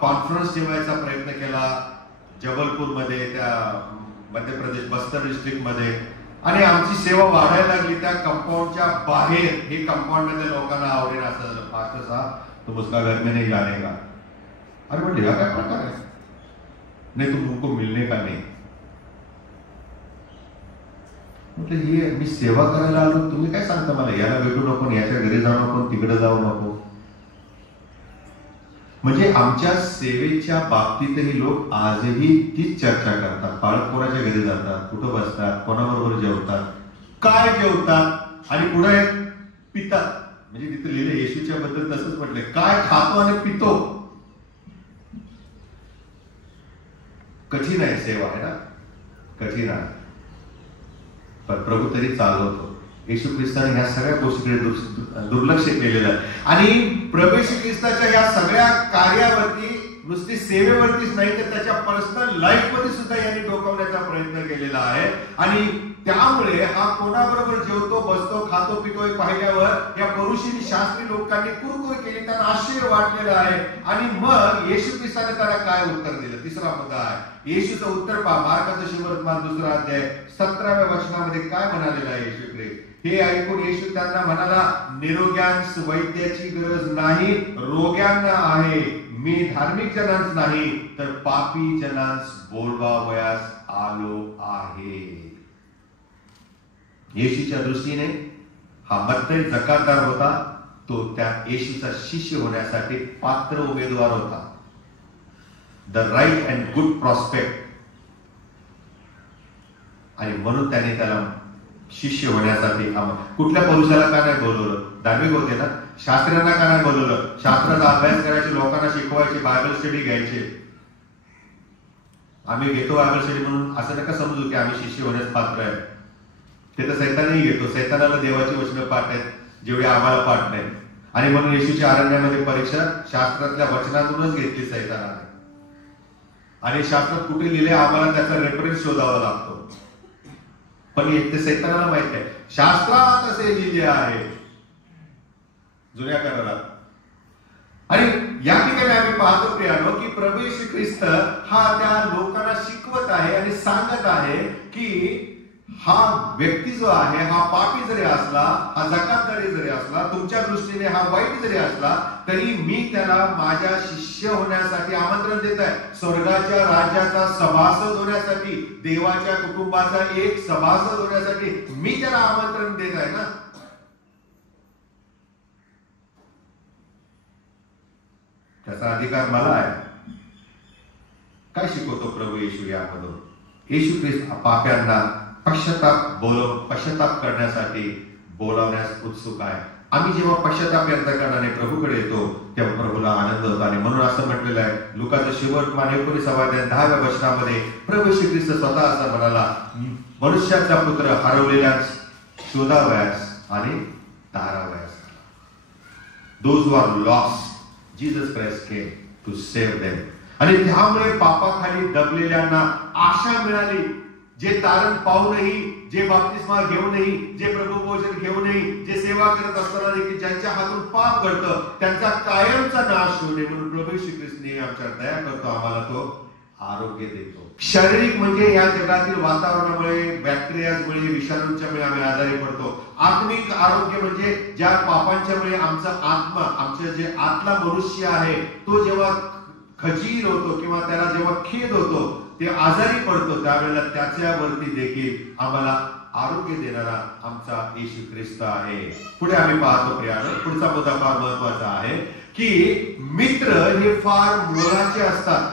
कॉन्फरन्स ठेवायचा प्रयत्न केला जबलपूरमध्ये, त्या मध्य प्रदेश बस्तर डिस्ट्रिक्ट मध्ये. आणि आमची सेवा वाढायला लागली. त्या कंपाऊंडच्या बाहेर, हे कंपाऊंड मध्ये लोकांना आवडेल असं झालं. पास्टर साहब, तुम उसका घर में नहीं जाने का. अरे म्हटलं काय प्रकार आहे, नाही तुम उनको मिलने का नहीं. म्हटलं हे मी सेवा करायला आलो, तुम्ही काय सांगता मला याला भेटू नको, याच्या घरी जाऊ नको, तिकडे जाऊ नको. म्हणजे आमच्या सेवेच्या बाबतीतही लोक आजही तीच चर्चा करतात. बाळक कोणाच्या घरी जातात, कुठं बसतात, कोणाबरोबर जेवतात, काय जेवतात आणि पुढे पितात. म्हणजे तिथे लिहिले येशूच्या बद्दल तसंच म्हटलंय, काय खातो आणि पितो. कठीण आहे सेवा, आहे ना, कठीण आहे. पण प्रभू तरी चालवतो. येशू ख्रिस्ताने ह्या सगळ्या गोष्टीकडे दुर्लक्ष केलेलं आहे. आणि प्रभू येशू ख्रिस्ताच्या या सगळ्या कार्यावरती, नुसती सेवेवरतीच नाही तर त्याच्या पर्सनल लाईफ मध्ये सुद्धा यांनी डोकावण्याचा प्रयत्न केलेला आहे. आणि त्यामुळे हा कोणाबरोबर जेवतो, बसतो, खातो, पितो हे पाहिल्यावर या परुषी शास्त्री लोकांनी कुरकुर केली, त्यांना आश्चर्य वाटलेलं आहे. आणि मग येशू ख्रिस्ताने त्याला काय उत्तर दिलं, तिसरा मुद्दा आहे. येशूचं उत्तर पहा, मार्काचं शुभवर्तमान 2 अध्याय 17व्या वचनामध्ये काय म्हणालेलं आहे येशूकडे. हे ऐकून येशू त्यांना म्हणाला, निरोग्यांस वैद्याची गरज नाही, रोग्यांना आहे. मी धार्मिक जनांस नाही तर पापी जनांस बोलवावयास आलो आहे. येशूच्या दृष्टीने हा मत्तई जकातदार होता. तो त्या येशूचा शिष्य होण्यासाठी पात्र उमेदवार होता. The right and good prospect. आणि म्हणून त्याने त्याला शिष्य होण्यासाठी कुठल्या पुरुषाला का नाही बोलवलं, धार्मिक होते ना. शास्त्र्यांना का नाही बोलवलं, शास्त्राचा अभ्यास करायचे, लोकांना शिकवायचे, बायबल स्टडी घ्यायचे. आम्ही घेतो बायबल स्टडी म्हणून असं नका समजू की आम्ही शिष्य होण्यास पात्र आहे. ते तर सैतानही घेतो. सैतानाला देवाची वचनं पाठ आहेत जेवढी आम्हाला पाठ नाही. आणि म्हणून येशूच्या अरण्यामध्ये परीक्षा शास्त्रातल्या वचनातूनच घेतली सैतानाने. आणि शास्त्रात कुठे लिहिले आम्हाला त्याचा रेफरन्स शोधावा लागतो. पण ते सैतानाला माहित आहे शास्त्रात असे लिहिले आहे जुन्या करारात. आणि या ठिकाणी आम्ही पाहतो प्रियानो की प्रभू येशू ख्रिस्त हा त्या लोकांना शिकवत आहे आणि सांगत आहे की हा व्यक्ती जो आहे हा पापी जरी असला, हा जकातदारी जरी असला, तुमच्या दृष्टीने हा वाईट जरी असला, तरी मी त्याला माझ्या शिष्य होण्यासाठी आमंत्रण देत आहे. स्वर्गाच्या राज्याचा सभासद होण्यासाठी, देवाच्या कुटुंबाचा एक सभासद होण्यासाठी मी त्याला आमंत्रण देत आहे ना. त्याचा अधिकार मला आहे. काय शिकवतो प्रभू येशू यामधून? येशू ख्रिस्त पाप्यांना पश्चाताप करण्यासाठी बोलावण्यास उत्सुक आहे. आम्ही जेव्हा पश्चाताप अंतःकरणाने प्रभूकडे येतो तेव्हा प्रभूला आनंद होतो. आणि म्हणून असं म्हटलेलं आहे लुकाचं शुभवर्तमान 19 अध्याय 10व्या वचनामध्ये प्रभू श्री ख्रिस्त स्वतः असं म्हणाला, मनुष्याचा पुत्र हरवलेला शोधावयास आणि तारावयास. Those who are lost, Jesus Christ came to save them. आणि त्यामुळे पापाखाली दबलेल्यांना आशा मिळाली. जे तारण पाहूनही, जे बाप्तिस्मा घेऊनही, जे प्रभू भोजन घेऊनही, जे सेवा करत असताना देखील ज्यांच्या हातून पाप घडतं त्यांचा कायमचा नाश होऊ नये म्हणून प्रभू श्री ख्रिस्त आमच्यावर दया करतो, आम्हाला तो आरोग्य देतो. शारीरिक म्हणजे या जगातील वातावरणामुळे, बॅक्टेरियामुळे, विषाणूंच्यामुळे आम्ही आजारी पडतो. आत्मिक आरोग्य म्हणजे ज्या पापांच्यामुळे आमचा आत्मा, आमचं जे आतला मनुष्य आहे तो जेव्हा खजीर होतो किंवा त्याला जेव्हा खेद होतो, ते आजारी पडतो, त्यावेळेला त्याच्यावरती देखील आम्हाला आरोग्य देणारा आमचा येशू ख्रिस्त आहे. पुढे आम्ही पाहतो प्रियानो, पुढचा मुद्दा फार महत्वाचा आहे की मित्र हे फार मोलाचे असतात.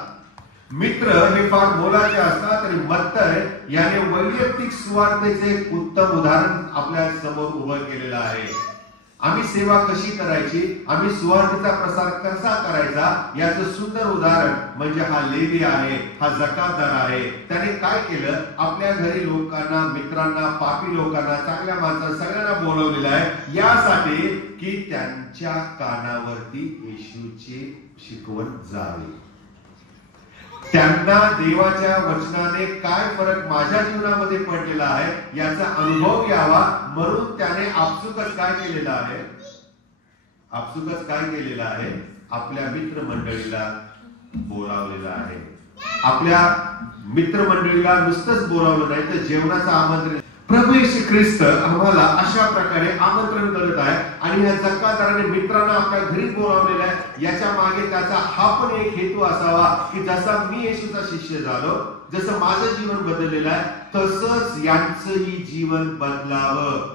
मित्र हे फार मोलाचे असतात. आणि मत्तय याने वैयक्तिक सुवार्थेचे एक उत्तम उदाहरण आपल्या समोर उभं केलेलं आहे. आम्ही सेवा कशी करायची, आम्ही सुवार्थेचा प्रसार कसा करायचा याचं सुंदर उदाहरण म्हणजे हा लेवी आहे, हा जकातदार आहे. त्याने काय केलं, आपल्या घरी लोकांना, मित्रांना, पापी लोकांना, चांगल्या माणसांना सगळ्यांना बोलवलेलं आहे यासाठी की त्यांच्या कानावरती येशूची शिकवण जावी. त्यांना देवाच्या वचनाने काय फरक माझ्या जीवनामध्ये पडलेला आहे याचा अनुभव यावा म्हणून त्याने आपसुकच काय केलेलं आहे, आपल्या मित्रमंडळीला बोलावलेलं आहे. आपल्या मित्रमंडळीला नुसतंच बोलावलं नाही तर जेवणाचं आमंत्रण. प्रभू येशू ख्रिस्त आम्हाला अशा प्रकारे आमंत्रण करत आहे आणि ह्या जकातदाराने मित्रांना आपल्या घरी बोलावलेलं आहे. याच्या मागे त्याचा हा पण एक हेतू असावा की जसा मी येशूचा शिष्य झालो, जसं माझं जीवन बदललेलं आहे तसंच यांचंही जीवन बदलावं.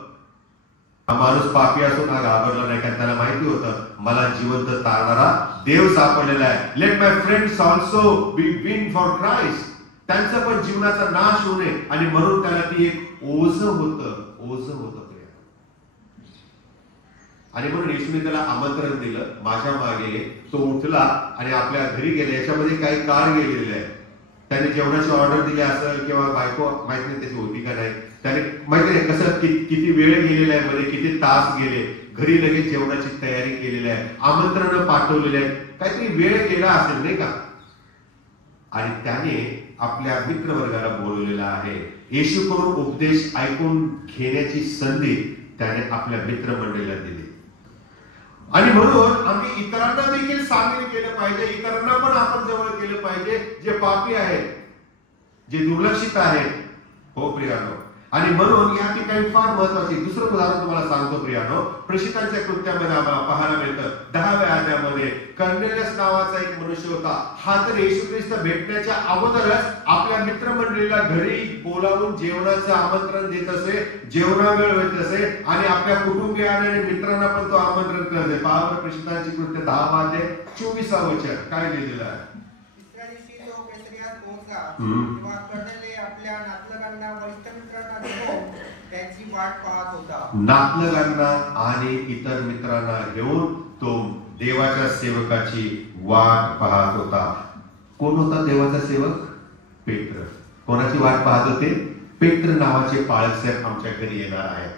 हा माणूस पापी असून हा घाबरला नाही, कारण त्याला माहिती होतं मला जिवंत तारणारा देव सापडलेला आहे. Let my friends also be win for Christ. त्यांचा पण जीवनाचा नाश होऊ नये आणि म्हणून त्याला ती एक ओझ होतं. आणि म्हणून येशूने त्याला आमंत्रण दिलं. माझ्या मागे तो उठला आणि आपल्या घरी गेला. याच्यामध्ये काही काळ गेलेले आहे. त्याने जेवणाची ऑर्डर दिली असेल किंवा बायको माहित नाही त्याची होती का नाही, त्याने माहिती नाही कसं किती वेळ गेलेला आहे, मध्ये किती तास गेले, घरी लगेच जेवणाची तयारी केलेली आहे, आमंत्रण पाठवलेले आहे, काहीतरी वेळ केला असेल नाही का. आणि त्याने आपल्या मित्रवर्गाला बोलवलेला आहे. येशूकडून उपदेश ऐकून घेण्याची संधी त्याने आपल्या मित्रमंडळीला दिली. आणि म्हणून आम्ही इतरांना देखील सामील केलं पाहिजे. इतरांना पण आपण जवळ केलं पाहिजे जे पापी आहेत, जे दुर्लक्षित आहेत. हो प्रियानो, आणि म्हणून या ठिकाणी फार महत्वाचे दुसरं उदाहरण तुम्हाला सांगतो प्रियानो. प्रेषितांच्या कृत्यामध्ये आम्हाला पाहायला मिळतं 10व्या अध्यायामध्ये कर्नेलियस नावाचा एक मनुष्य होता. हा तर येशू ख्रिस्त भेटण्याच्या अगोदरच आपल्या मित्रमंडळीला घरी बोलावून जेवणाचं आमंत्रण देत असे, जेवणावेळ होत असे आणि आपल्या कुटुंबियांना आणि मित्रांना पण तो आमंत्रण करत आहे. पहा प्रेषितांची कृत्य 10 अध्याय 24 वचन काय लिहिलेलं आहे. तिसऱ्या दिवशी तो कैसरियात पोहोचला तेव्हा कर्नेलिय आपल्या नातलगांना वरिष्ठ मित्रांना घेऊन त्यांची वाट पाहत होता. नातलगांना आणि इतर मित्रांना घेऊन तो देवाच्या सेवकाची वाट पाहत होता. कोण होता देवाचा सेवक? पेत्र. कोणाची वाट पाहत होते? पेत्र नावाचे पाळक साहेब आमच्या घरी येणार आहेत.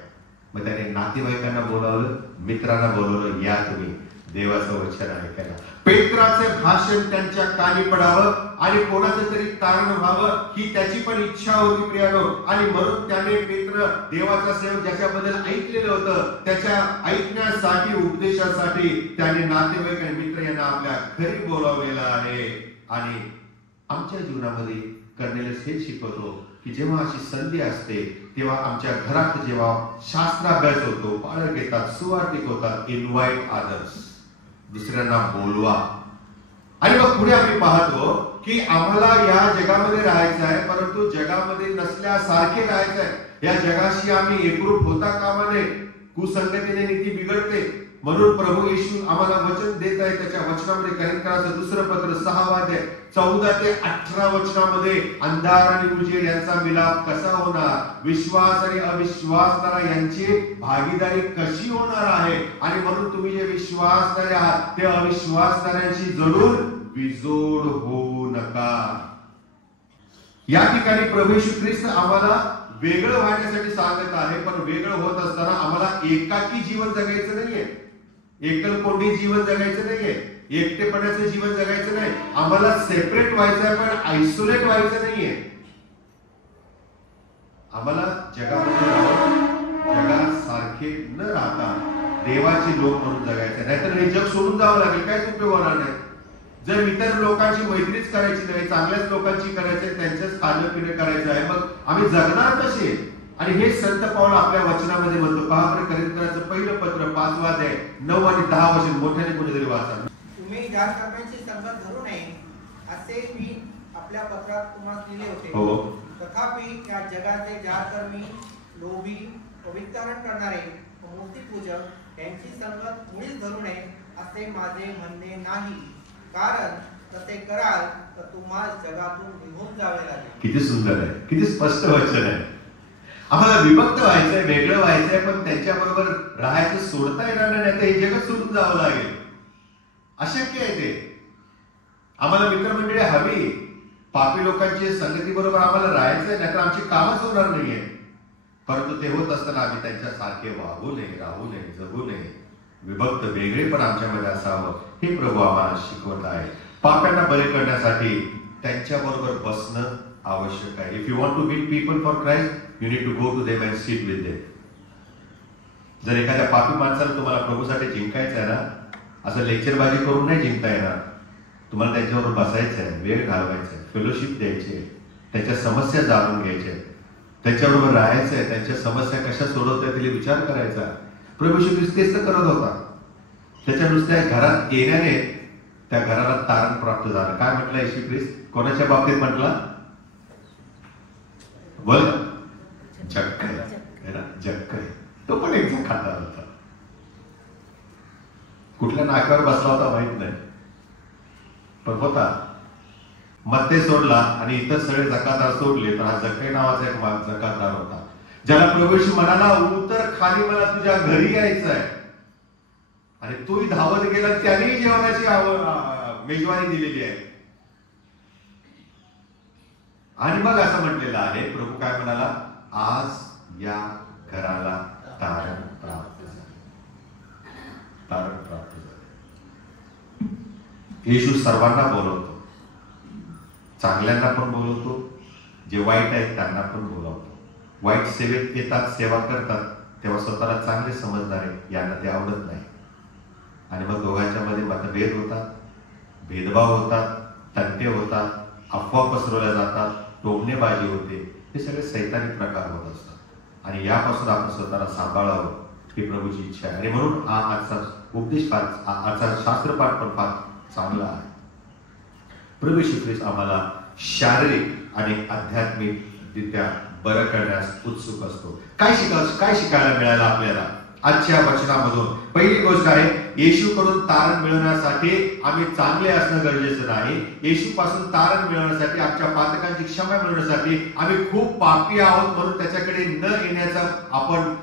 मग त्याने नातेवाईकांना बोलावलं, मित्रांना बोलवलं, या तुम्ही देवाचं वचन ऐकायला. पेत्राचे भाषण त्यांच्या कानी पडावं आणि कोणाचं तरी तारण व्हावं ही त्याची पण इच्छा होती प्रियानो. आणि म्हणून त्याने पेत्र देवाचा सेवक ज्याच्याबद्दल ऐकलेलं होतं त्याच्या ऐकण्यासाठी, उपदेशासाठी त्याने नातेवाईक आणि मित्र यांना आपल्या घरी बोलावलेलं आहे. आणि आमच्या जीवनामध्ये कर्नेलियस हेच शिकवतो की जेव्हा अशी संधी असते तेव्हा आमच्या घरात जेव्हा शास्त्राभ्यास होतो, पाळक येतात, सुवार्तिक होतात, इन्व्हाइट अदर्स, दुसऱ्यांना बोलवा. आणि मग पुढे आम्ही पाहतो की आम्हाला या जगामध्ये राहायचं आहे, परंतु जगामध्ये नसल्यासारखे राहायचं आहे. या जगाशी आम्ही एकरूप होता कामा नये. कुसंगतीने नीती बिघडते. म्हणून प्रभू येशू आम्हाला वचन देत आहे. त्याच्या वचनामध्ये करिंथकरांचं दुसरं पत्र 6 अध्याय 14 ते 18 वचनामध्ये अंधार आणि उजेड यांचा मिलाप कसा होणार, विश्वास आणि अविश्वासणारा यांची भागीदारी कशी होणार आहे. आणि म्हणून तुम्ही जे विश्वासणारे आहात ते अविश्वासणाऱ्यांशी जरूर बिजोड होऊ नका. या ठिकाणी प्रभू येशू ख्रिस्त आम्हाला वेगळं व्हायसाठी सांगत आहे. पण वेगळं होत असताना आम्हाला एकाकी जीवन जगायचं नाहीये, एकलकोंडी जीवन जगायचं नाहीये, एकटेपणाचं जीवन जगायचं नाही. आम्हाला सेपरेट व्हायचं आहे पण आयसोलेट व्हायचं नाहीये. आम्हाला जगामध्ये जगासारखे न राहता देवाचे लोक म्हणून जगायचं. नाहीतर हे जग सोडून जावं लागेल, काहीच उपयोग होणार नाही. जर इतर लोकांची मैत्रीच करायची नाही, चांगल्याच लोकांची करायची, त्यांच्याच खाणं पिणं करायचं आहे, मग आम्ही जगणार कसे? आणि हे संत पाऊल आपल्या वचनामध्ये म्हणतो. पहा बरं, करिंथकरांचं पहिलं पत्र 5 अध्याय 9 आणि 10 वचन मोठ्याने कोणीतरी वाचा. तुम्ही जार कर्मांची संगत धरू नये असे मी आपल्या पत्रात तुम्हाला दिले होते. हो. तथापि या जगाचे जार कर्मी लोभी, पवित्रीकरण करणारे, मूर्तीपूजक यांची संगत मुळीच धरू नये असे माझे म्हणणे नाही, कारण तसे कराल तर तुम्हाला जगातून निघून जावे लागेल. किती सुंदर आहे, किती स्पष्ट वचन आहे. आम्हाला विभक्त व्हायचंय, वेगळं व्हायचंय, पण त्यांच्याबरोबर राहायचं सोडता येणार नाही, तर हे जगत सोडून जावं लागेल. अशक्य आहे ते. आम्हाला मित्रमंडळी हवी, पापी लोकांची संगती बरोबर आम्हाला राहायचंय, नाहीतर आमची कामच होणार नाहीये. परंतु ते होत असताना आम्ही त्यांच्यासारखे वागू नये, राहू नये, जगू नये. विभक्त वेगळेपण आमच्यामध्ये असावं हे प्रभू आम्हाला शिकवत आहे. पाप्यांना बरे करण्यासाठी त्यांच्याबरोबर बसणं आवश्यक आहे. If you want to win people for Christ, you need to go to them and sit with them. जर एखाद्या पापी माणसाला तुम्हाला प्रभूसाठी जिंकायचं आहे ना, असं लेक्चरबाजी करून नाही जिंकता येणार. तुम्हाला त्यांच्याबरोबर बसायचं आहे, वेळ घालवायचा आहे, फेलोशिप द्यायची आहे, त्यांच्या समस्या जाणून घ्यायच्या आहेत, त्यांच्याबरोबर राहायचं आहे, त्यांच्या समस्या कशा सोडवता येतील विचार करायचा. प्रभू येशू ख्रिस्त तेच तर करत होता. त्याच्या नुसत्या घरात येण्याने त्या घराला तारण प्राप्त झालं. काय म्हटलं येशू ख्रिस्त? कोणाच्या बाबतीत म्हटलं? बोल. जक्कय. तो पण एक जण खाणार होता. कुठल्या नाक्यावर बसला होता माहित नाही, पण होता. मग ते सोडला आणि इतर सगळे जकातदार सोडले, तर हा जक्कई नावाचा एक जकातदार होता, ज्याला प्रभू येशू म्हणाला, उतर खाली, मला तुझ्या घरी यायचं आहे. आणि तोही धावत गेला, त्यानेही जेवणाची मेजवानी दिलेली आहे. आणि मग असं म्हटलेलं आहे, प्रभू काय म्हणाला? आज या घराला तारण प्राप्त झाले. तारण प्राप्त झाले. येशू सर्वांना बोलवतो, चांगल्यांना पण बोलवतो, जे वाईट आहेत त्यांना पण बोलवतो. वाईट सेवेत येतात, सेवा करतात, तेव्हा स्वतःला चांगले समजणारे यांना ते आवडत नाही. आणि मग दोघांच्या मध्ये मतभेद होतात, भेदभाव होतात, तंटे होतात, अफवा पसरवल्या जातात, टोमणेबाजी होते. हे सगळे सैतानिक प्रकार होत असतात. आणि यापासून आपण स्वतःला सांभाळावं ही प्रभूची इच्छा आहे. आणि म्हणून आजचा उपदेश फार, आजचा शास्त्रपाठ पण फार चांगला आहे. प्रभू येशू ख्रिस्त आम्हाला शारीरिक आणि आध्यात्मिकरित्या बरं करण्यास उत्सुक असतो. काय शिकायला मिळालं आपल्याला आजच्या वचनामधून? पहिली गोष्ट आहे, येशूकडून तारण मिळवण्यासाठी आम्ही चांगले असणं गरजेचं नाही. येशू पासून तारण मिळवण्यासाठी, आमच्या पातकांची क्षमा मिळवण्यासाठी आम्ही खूप पापी आहोत म्हणून त्याच्याकडे न येण्याचा आपण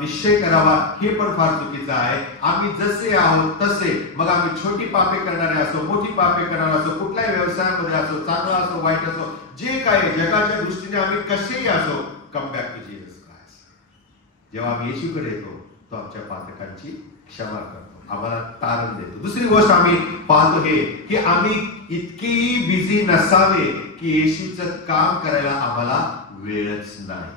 निश्चय करावा, हे पण फार चुकीचं आहे. आम्ही जसे आहोत तसे, मग आम्ही छोटी पापे करणारे असो, मोठी पापे करणारे असो, कुठल्याही व्यवसायामध्ये असो, चांगला असो, वाईट असो, जे काय जगाच्या दृष्टीने आम्ही कसेही असो, come back to Jesus Christ. जेव्हा आम्ही येशूकडे येतो, तो आमच्या पातकांची क्षमा करतो, आम्हाला तारण देतो. दुसरी गोष्ट आम्ही पाहतो हे की आम्ही इतकी बिझी नसावे की येशूचं काम करायला आम्हाला वेळच नाही.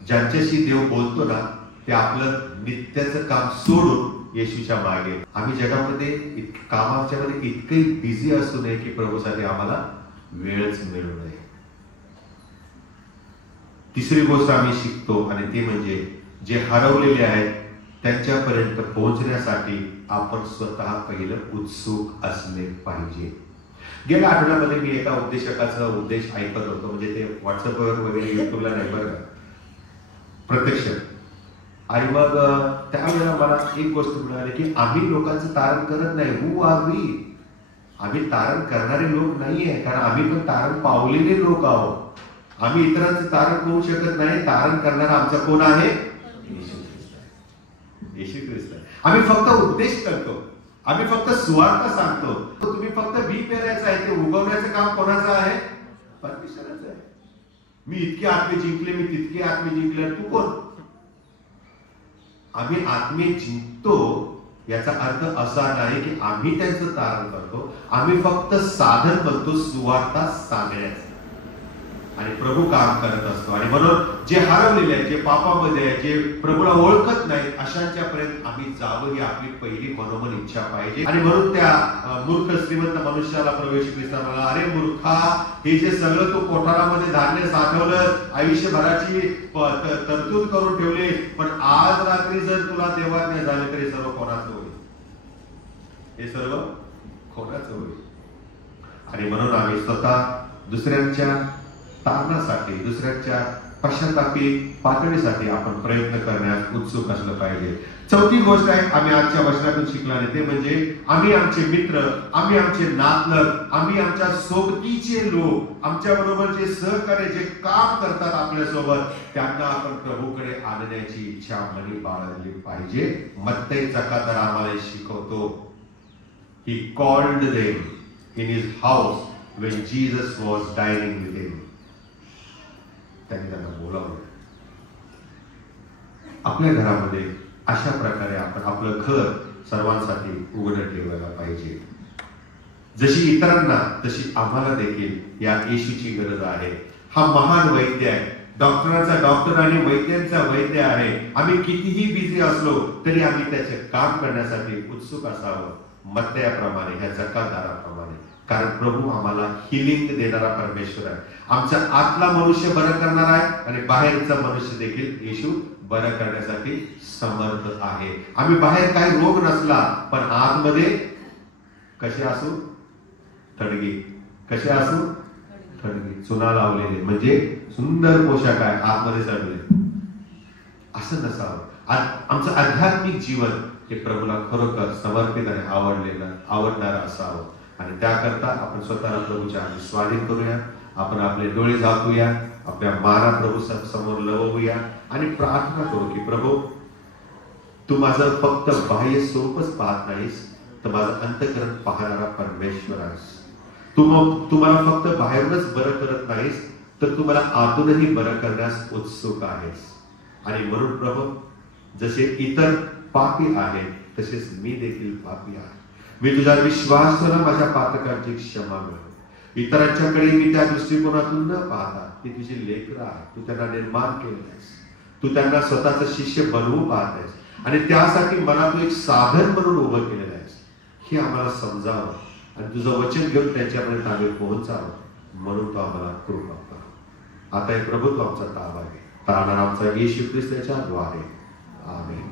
ज्यांच्याशी देव बोलतो ना, ते आपलं नित्याचं काम सोडून येशूच्या मागे. आम्ही जगामध्ये कामाच्यामध्ये इतके बिझी असू नये की प्रभूसाठी आम्हाला वेळच मिळू नये. तिसरी गोष्ट आम्ही शिकतो आणि ती म्हणजे जे हरवलेले आहेत त्यांच्यापर्यंत पोहोचण्यासाठी आपण स्वतः पहिलं उत्सुक असले पाहिजे. गेल्या आठवड्यामध्ये मी एका उपदेशकाचा उपदेश ऐकत होतो, म्हणजे ते व्हॉट्सअपवर वगैरे युट्यूबला नाही बरं का, प्रत्यक्ष. आणि मग त्यावेळेला मला एक गोष्ट मिळाली की आम्ही लोकांचं तारण करत नाही. Who are we? आम्ही तारण करणारे लोक नाहीये, कारण आम्ही पण तारण पावलेले लोक आहोत. आम्ही इतरांचं तारण करू शकत नाही. तारण करणारा आमचा कोण आहे? येशू ख्रिस्त आहे. आम्ही फक्त उपदेश करतो, आम्ही फक्त सुवार्ता सांगतो. तुम्ही फक्त बी पेरायचं आहे, ते उगवण्याचं काम कोणाचं आहे? परमेश्वराचं आहे. मी इतके आत्मे जिंकले, मी तितके आत्मे जिंकले, तू कोण? आम्ही आत्मे जिंकतो याचा अर्थ असा नाही की आम्ही त्यांचं तारण करतो. आम्ही फक्त साधन बनतो सुवार्ता सांगण्याचं, आणि प्रभू काम करत असतो. आणि म्हणून जे हरवलेले आहेत, जे पापामध्ये आहेत, जे प्रभूला ओळखत नाहीत, अशांच्या पर्यंत आम्ही जावं ही आपली पहिली मनोमन इच्छा पाहिजे. आणि म्हणून त्या मूर्ख श्रीमंत मनुष्याला प्रभू येशू ख्रिस्त म्हणाला, अरे मूर्खा, हे जे सगळं तू कोठारामध्ये धान्य साठवलं, आयुष्यभराची तरतूद करून ठेवले, पण आज रात्री जर तुला देवाज्ञा झाले तरी सर्व कोणाचं होईल? हे सर्व कोणाचं होईल? आणि म्हणून आम्ही स्वतः दुसऱ्यांच्या तारणासाठी, दुसऱ्याच्या पश्चातापी पातळीसाठी आपण प्रयत्न करण्यास उत्सुक असलं पाहिजे. चौथी गोष्ट आहे आम्ही आजच्या वचनातून शिकला ते म्हणजे आम्ही आमचे मित्र, आम्ही आमचे नातलग, आम्ही आमच्या सोबतीचे लोक, आमच्या बरोबर जे सहकार्य जे काम करतात आपल्यासोबत, त्यांना आपण प्रभूकडे आणण्याची इच्छा मनी बाळगली पाहिजे. मत्तई चकातर आम्हाला शिकवतो. He called them in his house when Jesus was dining with him. त्यांनी त्यांना बोलावलं. आपल्या घरामध्ये अशा प्रकारे आपण आपलं घर सर्वांसाठी उघडं ठेवायला पाहिजे. जशी इतरांना तशी आम्हाला देखील या येशूची गरज आहे. हा महान वैद्य आहे, डॉक्टरांचा डॉक्टर आणि वैद्यांचा वैद्य आहे. आम्ही कितीही बिझी असलो तरी आम्ही त्याचे काम करण्यासाठी उत्सुक असावं, मत्तयाप्रमाणे, ह्या जकातदाराप्रमाणे. कारण प्रभू आम्हाला हिलिंग देणारा परमेश्वर आहे. आमचा आतला मनुष्य बरं करणार आहे आणि बाहेरचा मनुष्य देखील येशू बरं करण्यासाठी समर्थ आहे. आम्ही बाहेर काही रोग नसला पण आतमध्ये कसे असू, थडगी, कसे असू, थडगी, चुना लावलेले, म्हणजे सुंदर पोशाख आहे, आतमध्ये चढले, असं नसावं. आमचं आध्यात्मिक जीवन हे प्रभूला खरोखर समर्पित आणि आवडणारं असावं. आणि त्याकरता आपण स्वतःला प्रभूच्या स्वाधीन करूया. आपण आपले डोळे झाकूया, आपल्या मारा प्रभू समोर लवूया आणि प्रार्थना करू की प्रभू, तू माझं फक्त बाह्य स्वरूपच पाहत नाहीस, तर माझं अंतःकरण पाहणारा परमेश्वर आहेस. तू मला फक्त बाहेरूनच बरं करत नाहीस, तर तू मला आतूनही बरं करण्यास उत्सुक आहेस. आणि म्हणून प्रभू, जसे इतर पापी आहेत तसेच मी देखील पापी आहे. मी तुझा विश्वास करून माझ्या पातकांची क्षमा मिळव. इतरांच्याकडे मी त्या दृष्टिकोनातून न पाहता ती तुझी लेकरं आहे, तू त्यांना निर्माण केलेलं आहेस, तू त्यांना स्वतःचं शिष्य बनवू पाहत आहेस आणि त्यासाठी मला तू एक साधन म्हणून उभं केलेलं आहेस. हे आम्हाला समजावं आणि तुझं वचन घेऊन त्यांच्यापर्यंत आम्ही पोहोचावं. म्हणून तो आम्हाला कृपा कर. आता हे प्रभू, तू आमचा ताबा घे. तारणारा आमचा येशू ख्रिस्ताच्या द्वारे. आमेन.